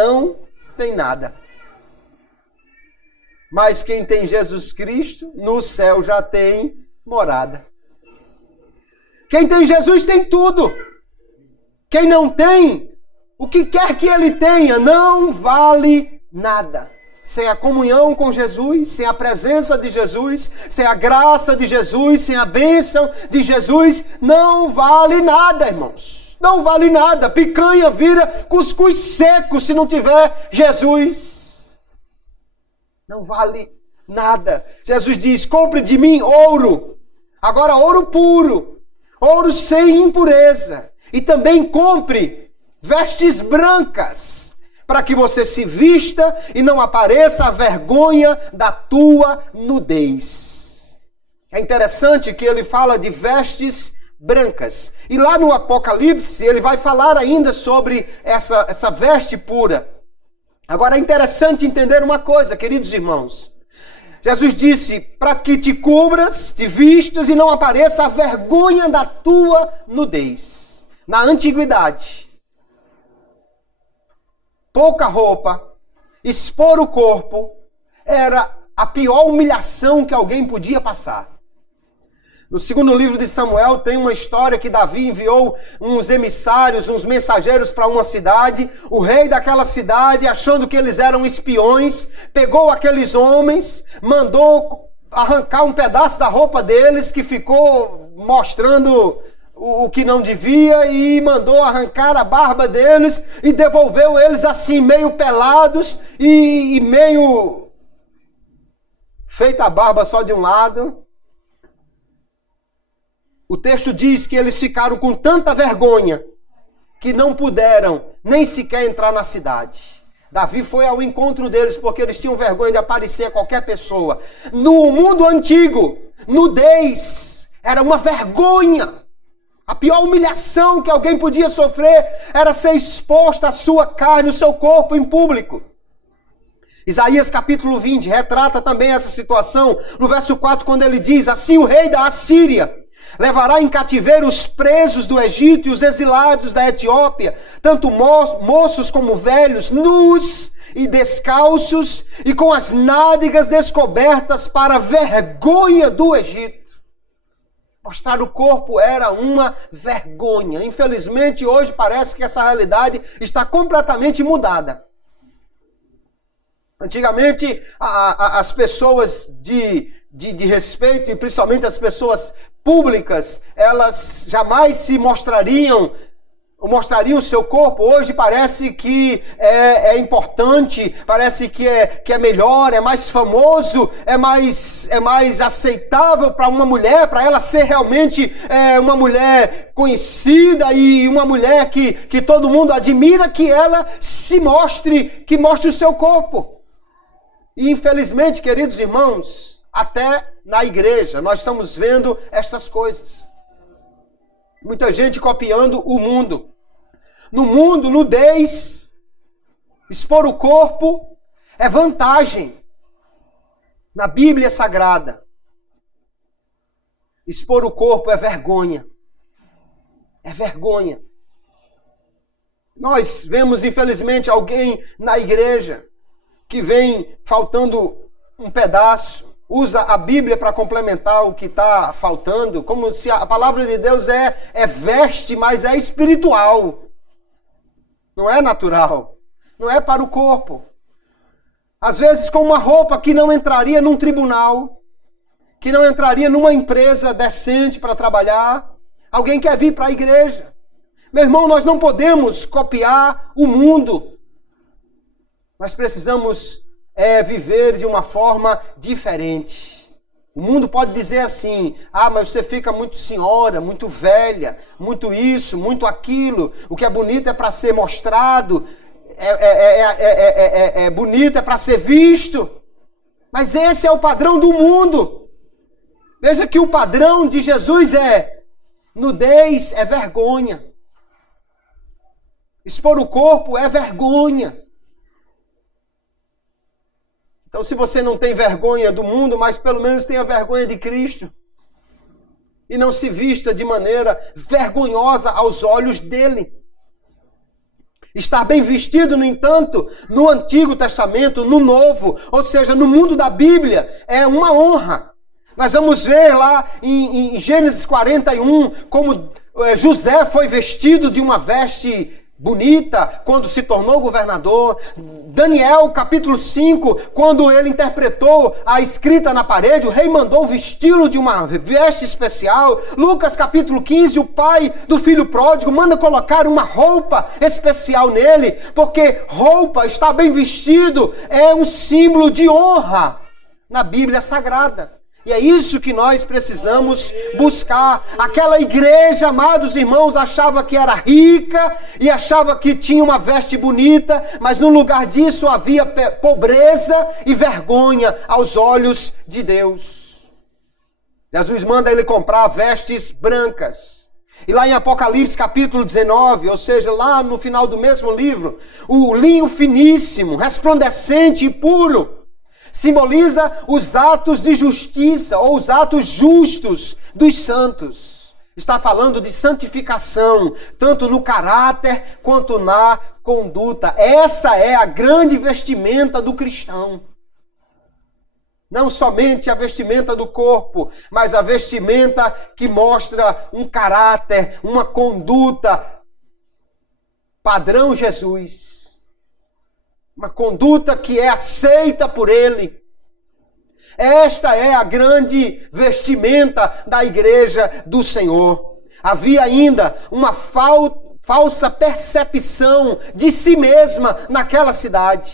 nada. Mas quem tem Jesus Cristo, no céu já tem morada. Quem tem Jesus tem tudo. Quem não tem, o que quer que ele tenha, não vale nada. Sem a comunhão com Jesus, sem a presença de Jesus, sem a graça de Jesus, sem a bênção de Jesus, não vale nada, irmãos. Não vale nada. Picanha vira cuscuz seco se não tiver Jesus. Não vale nada. Jesus diz: compre de mim ouro. Agora ouro puro. Ouro sem impureza. E também compre vestes brancas, para que você se vista e não apareça a vergonha da tua nudez. É interessante que ele fala de vestes brancas. E lá no Apocalipse ele vai falar ainda sobre essa veste pura. Agora é interessante entender uma coisa, queridos irmãos. Jesus disse: para que te cubras, te vistas e não apareça a vergonha da tua nudez. Na antiguidade, pouca roupa, expor o corpo, era a pior humilhação que alguém podia passar. No segundo livro de Samuel tem uma história que Davi enviou uns emissários, uns mensageiros para uma cidade. O rei daquela cidade, achando que eles eram espiões, pegou aqueles homens, mandou arrancar um pedaço da roupa deles que ficou mostrando o que não devia, e mandou arrancar a barba deles e devolveu eles assim meio pelados e meio feita a barba só de um lado. O texto diz que eles ficaram com tanta vergonha que não puderam nem sequer entrar na cidade. Davi foi ao encontro deles porque eles tinham vergonha de aparecer a qualquer pessoa. No mundo antigo, nudez era uma vergonha. A pior humilhação que alguém podia sofrer era ser exposto à sua carne, o seu corpo em público. Isaías capítulo 20 retrata também essa situação no verso 4, quando ele diz: assim o rei da Assíria levará em cativeiro os presos do Egito e os exilados da Etiópia, tanto moços como velhos, nus e descalços e com as nádegas descobertas, para a vergonha do Egito. Mostrar o corpo era uma vergonha. Infelizmente, hoje parece que essa realidade está completamente mudada. Antigamente, as pessoas de respeito, e principalmente as pessoas públicas, elas jamais se mostrariam o seu corpo. Hoje parece que é importante, parece que é melhor, é mais famoso, é mais aceitável para uma mulher, para ela ser realmente uma mulher conhecida e uma mulher que todo mundo admira, que ela que mostre o seu corpo. E infelizmente, queridos irmãos, até na igreja nós estamos vendo estas coisas. Muita gente copiando o mundo. No mundo, nudez, expor o corpo é vantagem. Na Bíblia Sagrada, expor o corpo é vergonha. É vergonha. Nós vemos, infelizmente, alguém na igreja que vem faltando um pedaço, usa a Bíblia para complementar o que está faltando, como se a palavra de Deus é veste, mas é espiritual. Não é natural. Não é para o corpo. Às vezes com uma roupa que não entraria num tribunal, que não entraria numa empresa decente para trabalhar. Alguém quer vir para a igreja. Meu irmão, nós não podemos copiar o mundo. Nós precisamos viver de uma forma diferente. O mundo pode dizer assim: ah, mas você fica muito senhora, muito velha, muito isso, muito aquilo. O que é bonito é para ser mostrado, é bonito, é para ser visto. Mas esse é o padrão do mundo. Veja que o padrão de Jesus é nudez, é vergonha. Expor o corpo é vergonha. Então, se você não tem vergonha do mundo, mas pelo menos tenha vergonha de Cristo. E não se vista de maneira vergonhosa aos olhos dele. Estar bem vestido, no entanto, no Antigo Testamento, no Novo, ou seja, no mundo da Bíblia, é uma honra. Nós vamos ver lá em Gênesis 41 como José foi vestido de uma veste bonita quando se tornou governador. Daniel, capítulo 5, quando ele interpretou a escrita na parede, o rei mandou vesti-lo de uma veste especial. Lucas, capítulo 15, o pai do filho pródigo manda colocar uma roupa especial nele, porque roupa, estar bem vestido, é um símbolo de honra na Bíblia Sagrada. E é isso que nós precisamos buscar. Aquela igreja, amados irmãos, achava que era rica e achava que tinha uma veste bonita, mas no lugar disso havia pobreza e vergonha aos olhos de Deus. Jesus manda ele comprar vestes brancas. E lá em Apocalipse capítulo 19, ou seja, lá no final do mesmo livro, o linho finíssimo, resplandecente e puro, simboliza os atos de justiça ou os atos justos dos santos. Está falando de santificação, tanto no caráter quanto na conduta. Essa é a grande vestimenta do cristão. Não somente a vestimenta do corpo, mas a vestimenta que mostra um caráter, uma conduta padrão Jesus. Uma conduta que é aceita por Ele. Esta é a grande vestimenta da igreja do Senhor. Havia ainda uma falsa percepção de si mesma naquela cidade.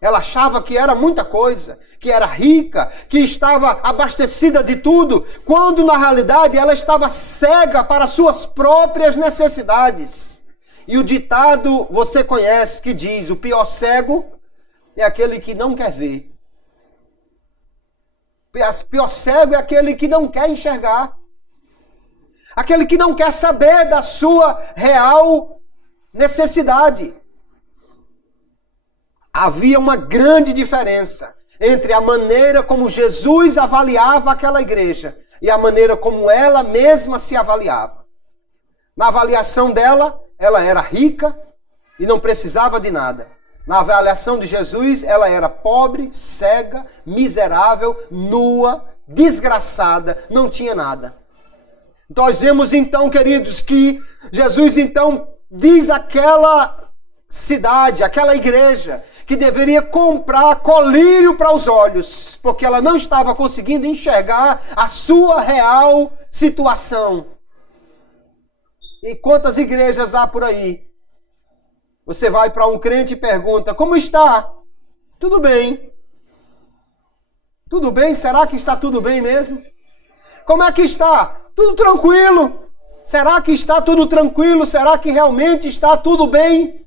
Ela achava que era muita coisa, que era rica, que estava abastecida de tudo, quando na realidade ela estava cega para suas próprias necessidades. E o ditado você conhece que diz: o pior cego é aquele que não quer ver. O pior cego é aquele que não quer enxergar. Aquele que não quer saber da sua real necessidade. Havia uma grande diferença entre a maneira como Jesus avaliava aquela igreja e a maneira como ela mesma se avaliava. Na avaliação dela, ela era rica e não precisava de nada. Na avaliação de Jesus, ela era pobre, cega, miserável, nua, desgraçada, não tinha nada. Nós vemos então, queridos, que Jesus então diz àquela cidade, àquela igreja, que deveria comprar colírio para os olhos, porque ela não estava conseguindo enxergar a sua real situação. E quantas igrejas há por aí? Você vai para um crente e pergunta: como está? Tudo bem. Tudo bem? Será que está tudo bem mesmo? Como é que está? Tudo tranquilo. Será que está tudo tranquilo? Será que realmente está tudo bem?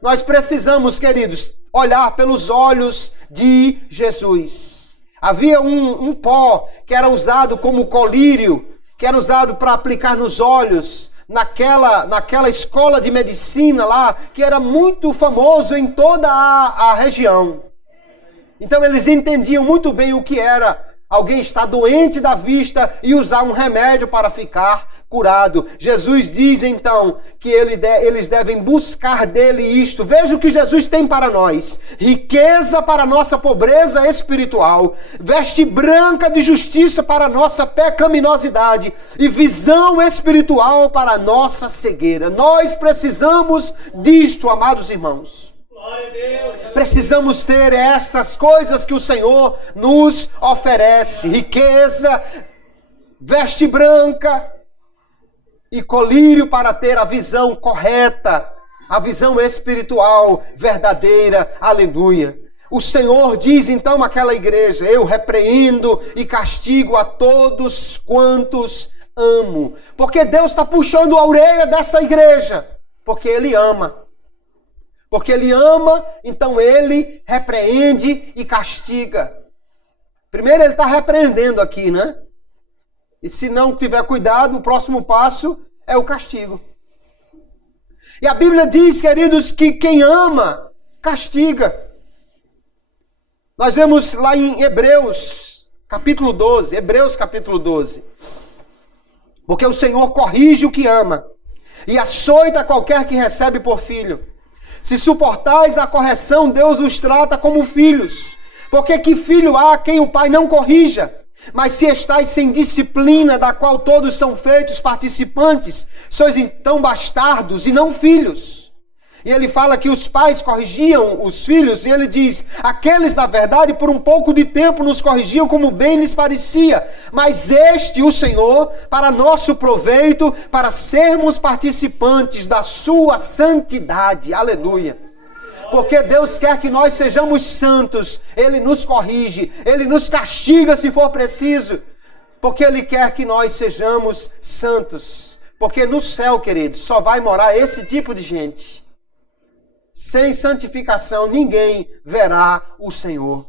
Nós precisamos, queridos, olhar pelos olhos de Jesus. Havia um pó que era usado como colírio, que era usado para aplicar nos olhos, naquela escola de medicina lá, que era muito famoso em toda a região. Então eles entendiam muito bem o que era alguém estar doente da vista e usar um remédio para ficar curado. Jesus diz então que eles devem buscar dele isto. Veja o que Jesus tem para nós: riqueza para nossa pobreza espiritual, veste branca de justiça para nossa pecaminosidade e visão espiritual para nossa cegueira. Nós precisamos disto, amados irmãos. Precisamos ter essas coisas que o Senhor nos oferece: riqueza, veste branca e colírio para ter a visão correta, a visão espiritual verdadeira. Aleluia. O Senhor diz então àquela igreja: eu repreendo e castigo a todos quantos amo. Porque Deus está puxando a orelha dessa igreja. Porque Ele ama. Porque Ele ama, então Ele repreende e castiga. Primeiro Ele está repreendendo aqui, né? E se não tiver cuidado, o próximo passo é o castigo. E a Bíblia diz, queridos, que quem ama, castiga. Nós vemos lá em Hebreus, capítulo 12. Hebreus, capítulo 12. Porque o Senhor corrige o que ama e açoita qualquer que recebe por filho. Se suportais a correção, Deus os trata como filhos. Porque que filho há quem o pai não corrija? Mas se estáis sem disciplina, da qual todos são feitos participantes, sois então bastardos e não filhos. E ele fala que os pais corrigiam os filhos, e ele diz: aqueles, na verdade, por um pouco de tempo nos corrigiam como bem lhes parecia, mas este, o Senhor, para nosso proveito, para sermos participantes da sua santidade. Aleluia. Porque Deus quer que nós sejamos santos. Ele nos corrige, Ele nos castiga se for preciso, porque Ele quer que nós sejamos santos. Porque no céu, queridos, só vai morar esse tipo de gente. Sem santificação, ninguém verá o Senhor.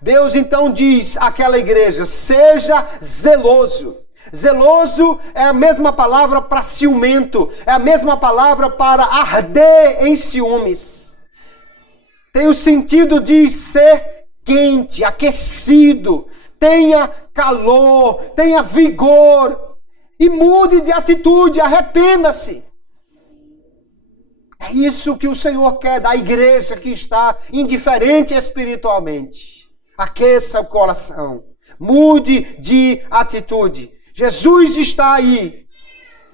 Deus então diz àquela igreja: seja zeloso. Zeloso é a mesma palavra para ciumento, é a mesma palavra para arder em ciúmes. Tem o sentido de ser quente, aquecido, tenha calor, tenha vigor, e mude de atitude, arrependa-se. É isso que o Senhor quer da igreja que está indiferente espiritualmente. Aqueça o coração. Mude de atitude. Jesus está aí,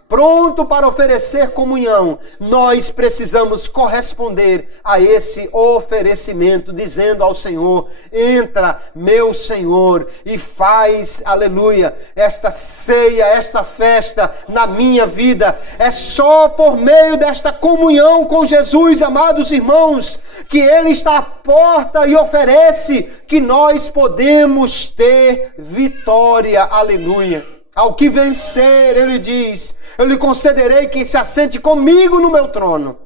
pronto para oferecer comunhão. Nós precisamos corresponder a esse oferecimento, dizendo ao Senhor: entra, meu Senhor, e faz, aleluia, esta ceia, esta festa na minha vida. É só por meio desta comunhão com Jesus, amados irmãos, que Ele está à porta e oferece, que nós podemos ter vitória. Aleluia. Ao que vencer, Ele diz: eu lhe concederei que se assente comigo no meu trono.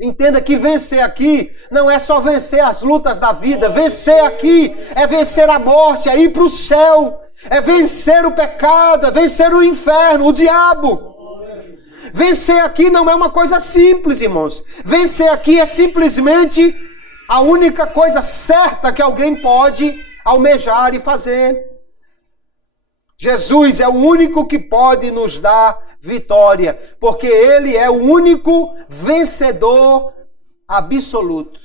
Entenda que vencer aqui não é só vencer as lutas da vida. Vencer aqui é vencer a morte, é ir para o céu. É vencer o pecado, é vencer o inferno, o diabo. Vencer aqui não é uma coisa simples, irmãos. Vencer aqui é simplesmente a única coisa certa que alguém pode almejar e fazer. Jesus é o único que pode nos dar vitória, porque Ele é o único vencedor absoluto.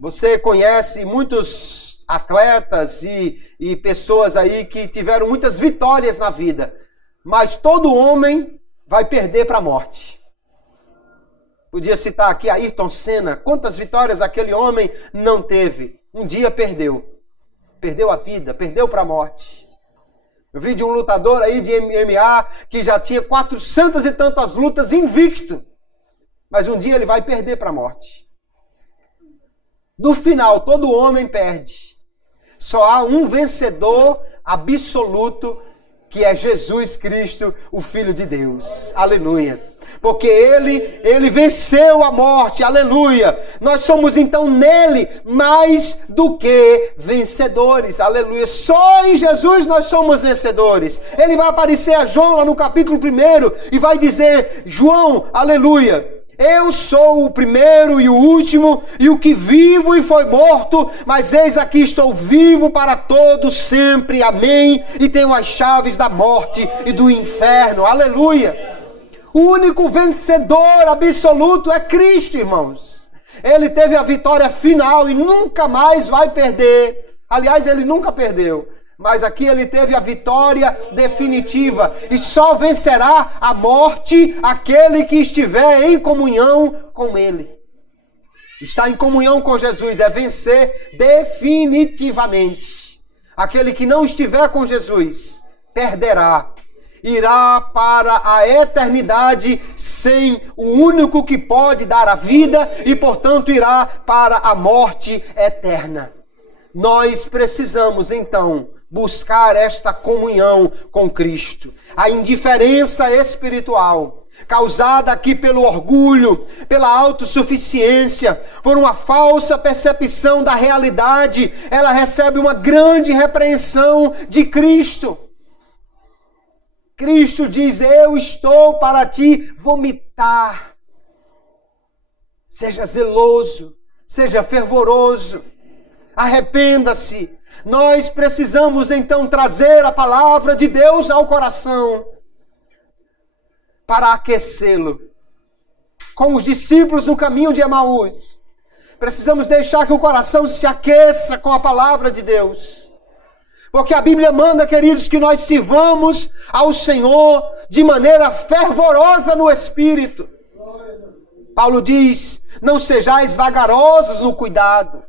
Você conhece muitos atletas e pessoas aí que tiveram muitas vitórias na vida, mas todo homem vai perder para a morte. Podia citar aqui Ayrton Senna. Quantas vitórias aquele homem não teve? Um dia perdeu. Perdeu a vida, perdeu para a morte. Eu vi de um lutador aí de MMA que já tinha 400 e tantas lutas invicto. Mas um dia ele vai perder para a morte. No final, todo homem perde. Só há um vencedor absoluto, que é Jesus Cristo, o Filho de Deus. Aleluia. Porque Ele venceu a morte. Aleluia. Nós somos então nele mais do que vencedores. Aleluia. Só em Jesus nós somos vencedores. Ele vai aparecer a João lá no capítulo 1 e vai dizer: João, aleluia, eu sou o primeiro e o último, e o que vivo e foi morto, mas eis aqui estou vivo para todos sempre, amém, e tenho as chaves da morte e do inferno, aleluia. O único vencedor absoluto é Cristo, irmãos. Ele teve a vitória final e nunca mais vai perder. Aliás, Ele nunca perdeu. Mas aqui ele teve a vitória definitiva. E só vencerá a morte aquele que estiver em comunhão com ele. Estar em comunhão com Jesus é vencer definitivamente. Aquele que não estiver com Jesus perderá. Irá para a eternidade sem o único que pode dar a vida e, portanto, irá para a morte eterna. Nós precisamos, então, buscar esta comunhão com Cristo. A indiferença espiritual, causada aqui pelo orgulho, pela autossuficiência, por uma falsa percepção da realidade, ela recebe uma grande repreensão de Cristo. Cristo diz: eu estou para te vomitar. Seja zeloso, seja fervoroso, arrependa-se. Nós precisamos então trazer a palavra de Deus ao coração para aquecê-lo. Como os discípulos no caminho de Emaús, precisamos deixar que o coração se aqueça com a palavra de Deus. Porque a Bíblia manda, queridos, que nós sirvamos ao Senhor de maneira fervorosa no Espírito. Paulo diz: não sejais vagarosos no cuidado.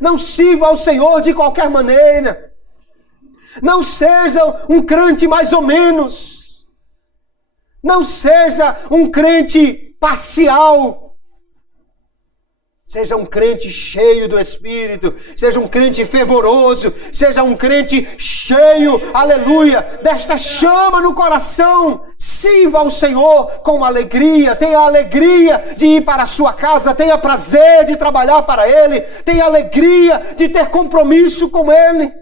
Não sirva ao Senhor de qualquer maneira. Não seja um crente mais ou menos. Não seja um crente parcial. Seja um crente cheio do Espírito, seja um crente fervoroso, seja um crente cheio, aleluia, desta chama no coração. Sirva ao Senhor com alegria, tenha alegria de ir para a sua casa, tenha prazer de trabalhar para Ele, tenha alegria de ter compromisso com Ele.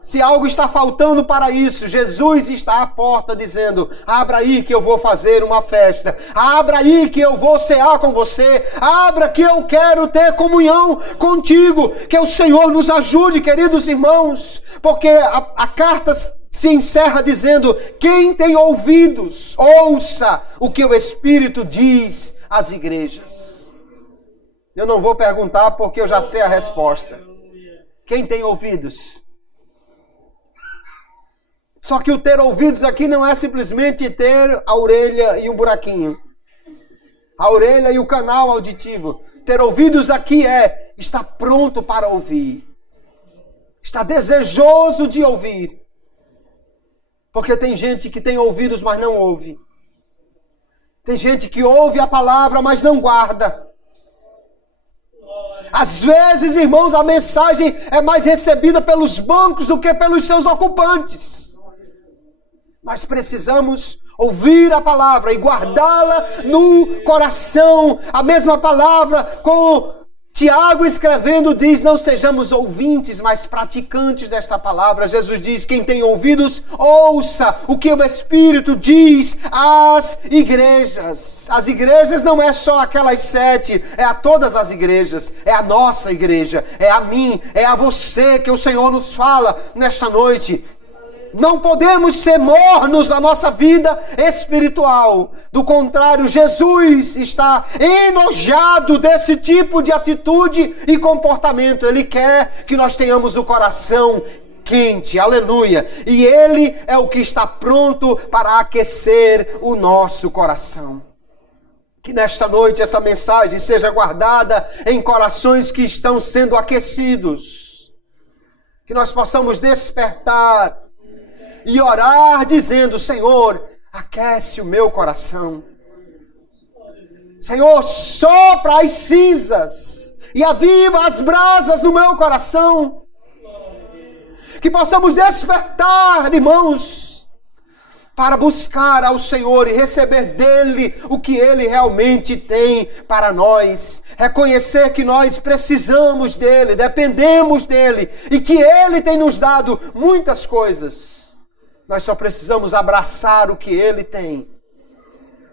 Se algo está faltando para isso, Jesus está à porta dizendo: abra aí que eu vou fazer uma festa. Abra aí que eu vou cear com você. Abra que eu quero ter comunhão contigo. Que o Senhor nos ajude, queridos irmãos. Porque a carta se encerra dizendo: quem tem ouvidos, ouça o que o Espírito diz às igrejas. Eu não vou perguntar porque eu já sei a resposta. Quem tem ouvidos? Só que o ter ouvidos aqui não é simplesmente ter a orelha e um buraquinho. A orelha e o canal auditivo. Ter ouvidos aqui é estar pronto para ouvir. Estar desejoso de ouvir. Porque tem gente que tem ouvidos, mas não ouve. Tem gente que ouve a palavra, mas não guarda. Às vezes, irmãos, a mensagem é mais recebida pelos bancos do que pelos seus ocupantes. Nós precisamos ouvir a palavra e guardá-la no coração. A mesma palavra com Tiago escrevendo diz: não sejamos ouvintes, mas praticantes desta palavra. Jesus diz: quem tem ouvidos, ouça o que o Espírito diz às igrejas. As igrejas não é só aquelas 7, é a todas as igrejas. É a nossa igreja, é a mim, é a você que o Senhor nos fala nesta noite. Não podemos ser mornos na nossa vida espiritual. Do contrário, Jesus está enojado desse tipo de atitude e comportamento. Ele quer que nós tenhamos o coração quente, aleluia. E Ele é o que está pronto para aquecer o nosso coração. Que nesta noite essa mensagem seja guardada em corações que estão sendo aquecidos. Que nós possamos despertar e orar dizendo: Senhor, aquece o meu coração. Senhor, sopra as cinzas e aviva as brasas no meu coração. Que possamos despertar, irmãos, para buscar ao Senhor e receber dele o que Ele realmente tem para nós. Reconhecer que nós precisamos dele, dependemos dele e que Ele tem nos dado muitas coisas. Nós só precisamos abraçar o que Ele tem.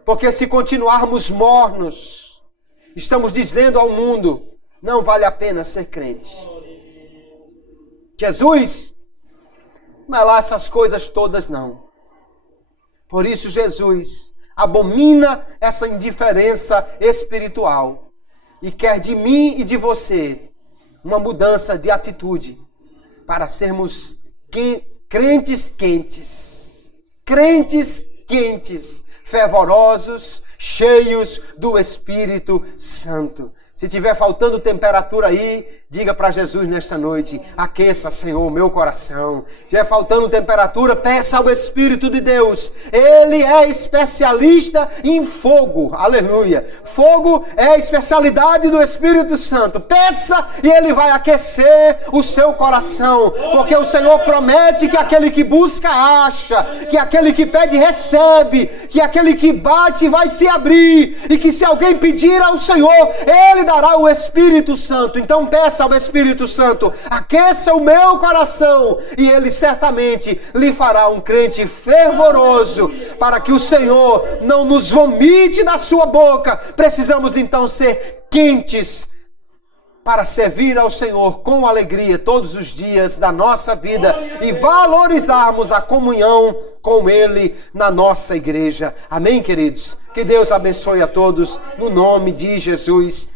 Porque se continuarmos mornos, estamos dizendo ao mundo: não vale a pena ser crente. Jesus não é lá essas coisas todas, não. Por isso Jesus abomina essa indiferença espiritual e quer de mim e de você uma mudança de atitude. para sermos crentes quentes, fervorosos, cheios do Espírito Santo. Se tiver faltando temperatura aí, diga para Jesus nesta noite: aqueça, Senhor, o meu coração. Se tiver faltando temperatura, peça ao Espírito de Deus. Ele é especialista em fogo. Aleluia. Fogo é a especialidade do Espírito Santo. Peça e Ele vai aquecer o seu coração. Porque o Senhor promete que aquele que busca, acha. Que aquele que pede, recebe. Que aquele que bate, vai se abrir. E que se alguém pedir ao Senhor, Ele dará o Espírito Santo. Então peça ao Espírito Santo: aqueça o meu coração, e Ele certamente lhe fará um crente fervoroso, para que o Senhor não nos vomite da sua boca. Precisamos então ser quentes para servir ao Senhor com alegria todos os dias da nossa vida e valorizarmos a comunhão com Ele na nossa igreja. Amém, queridos? Que Deus abençoe a todos, no nome de Jesus.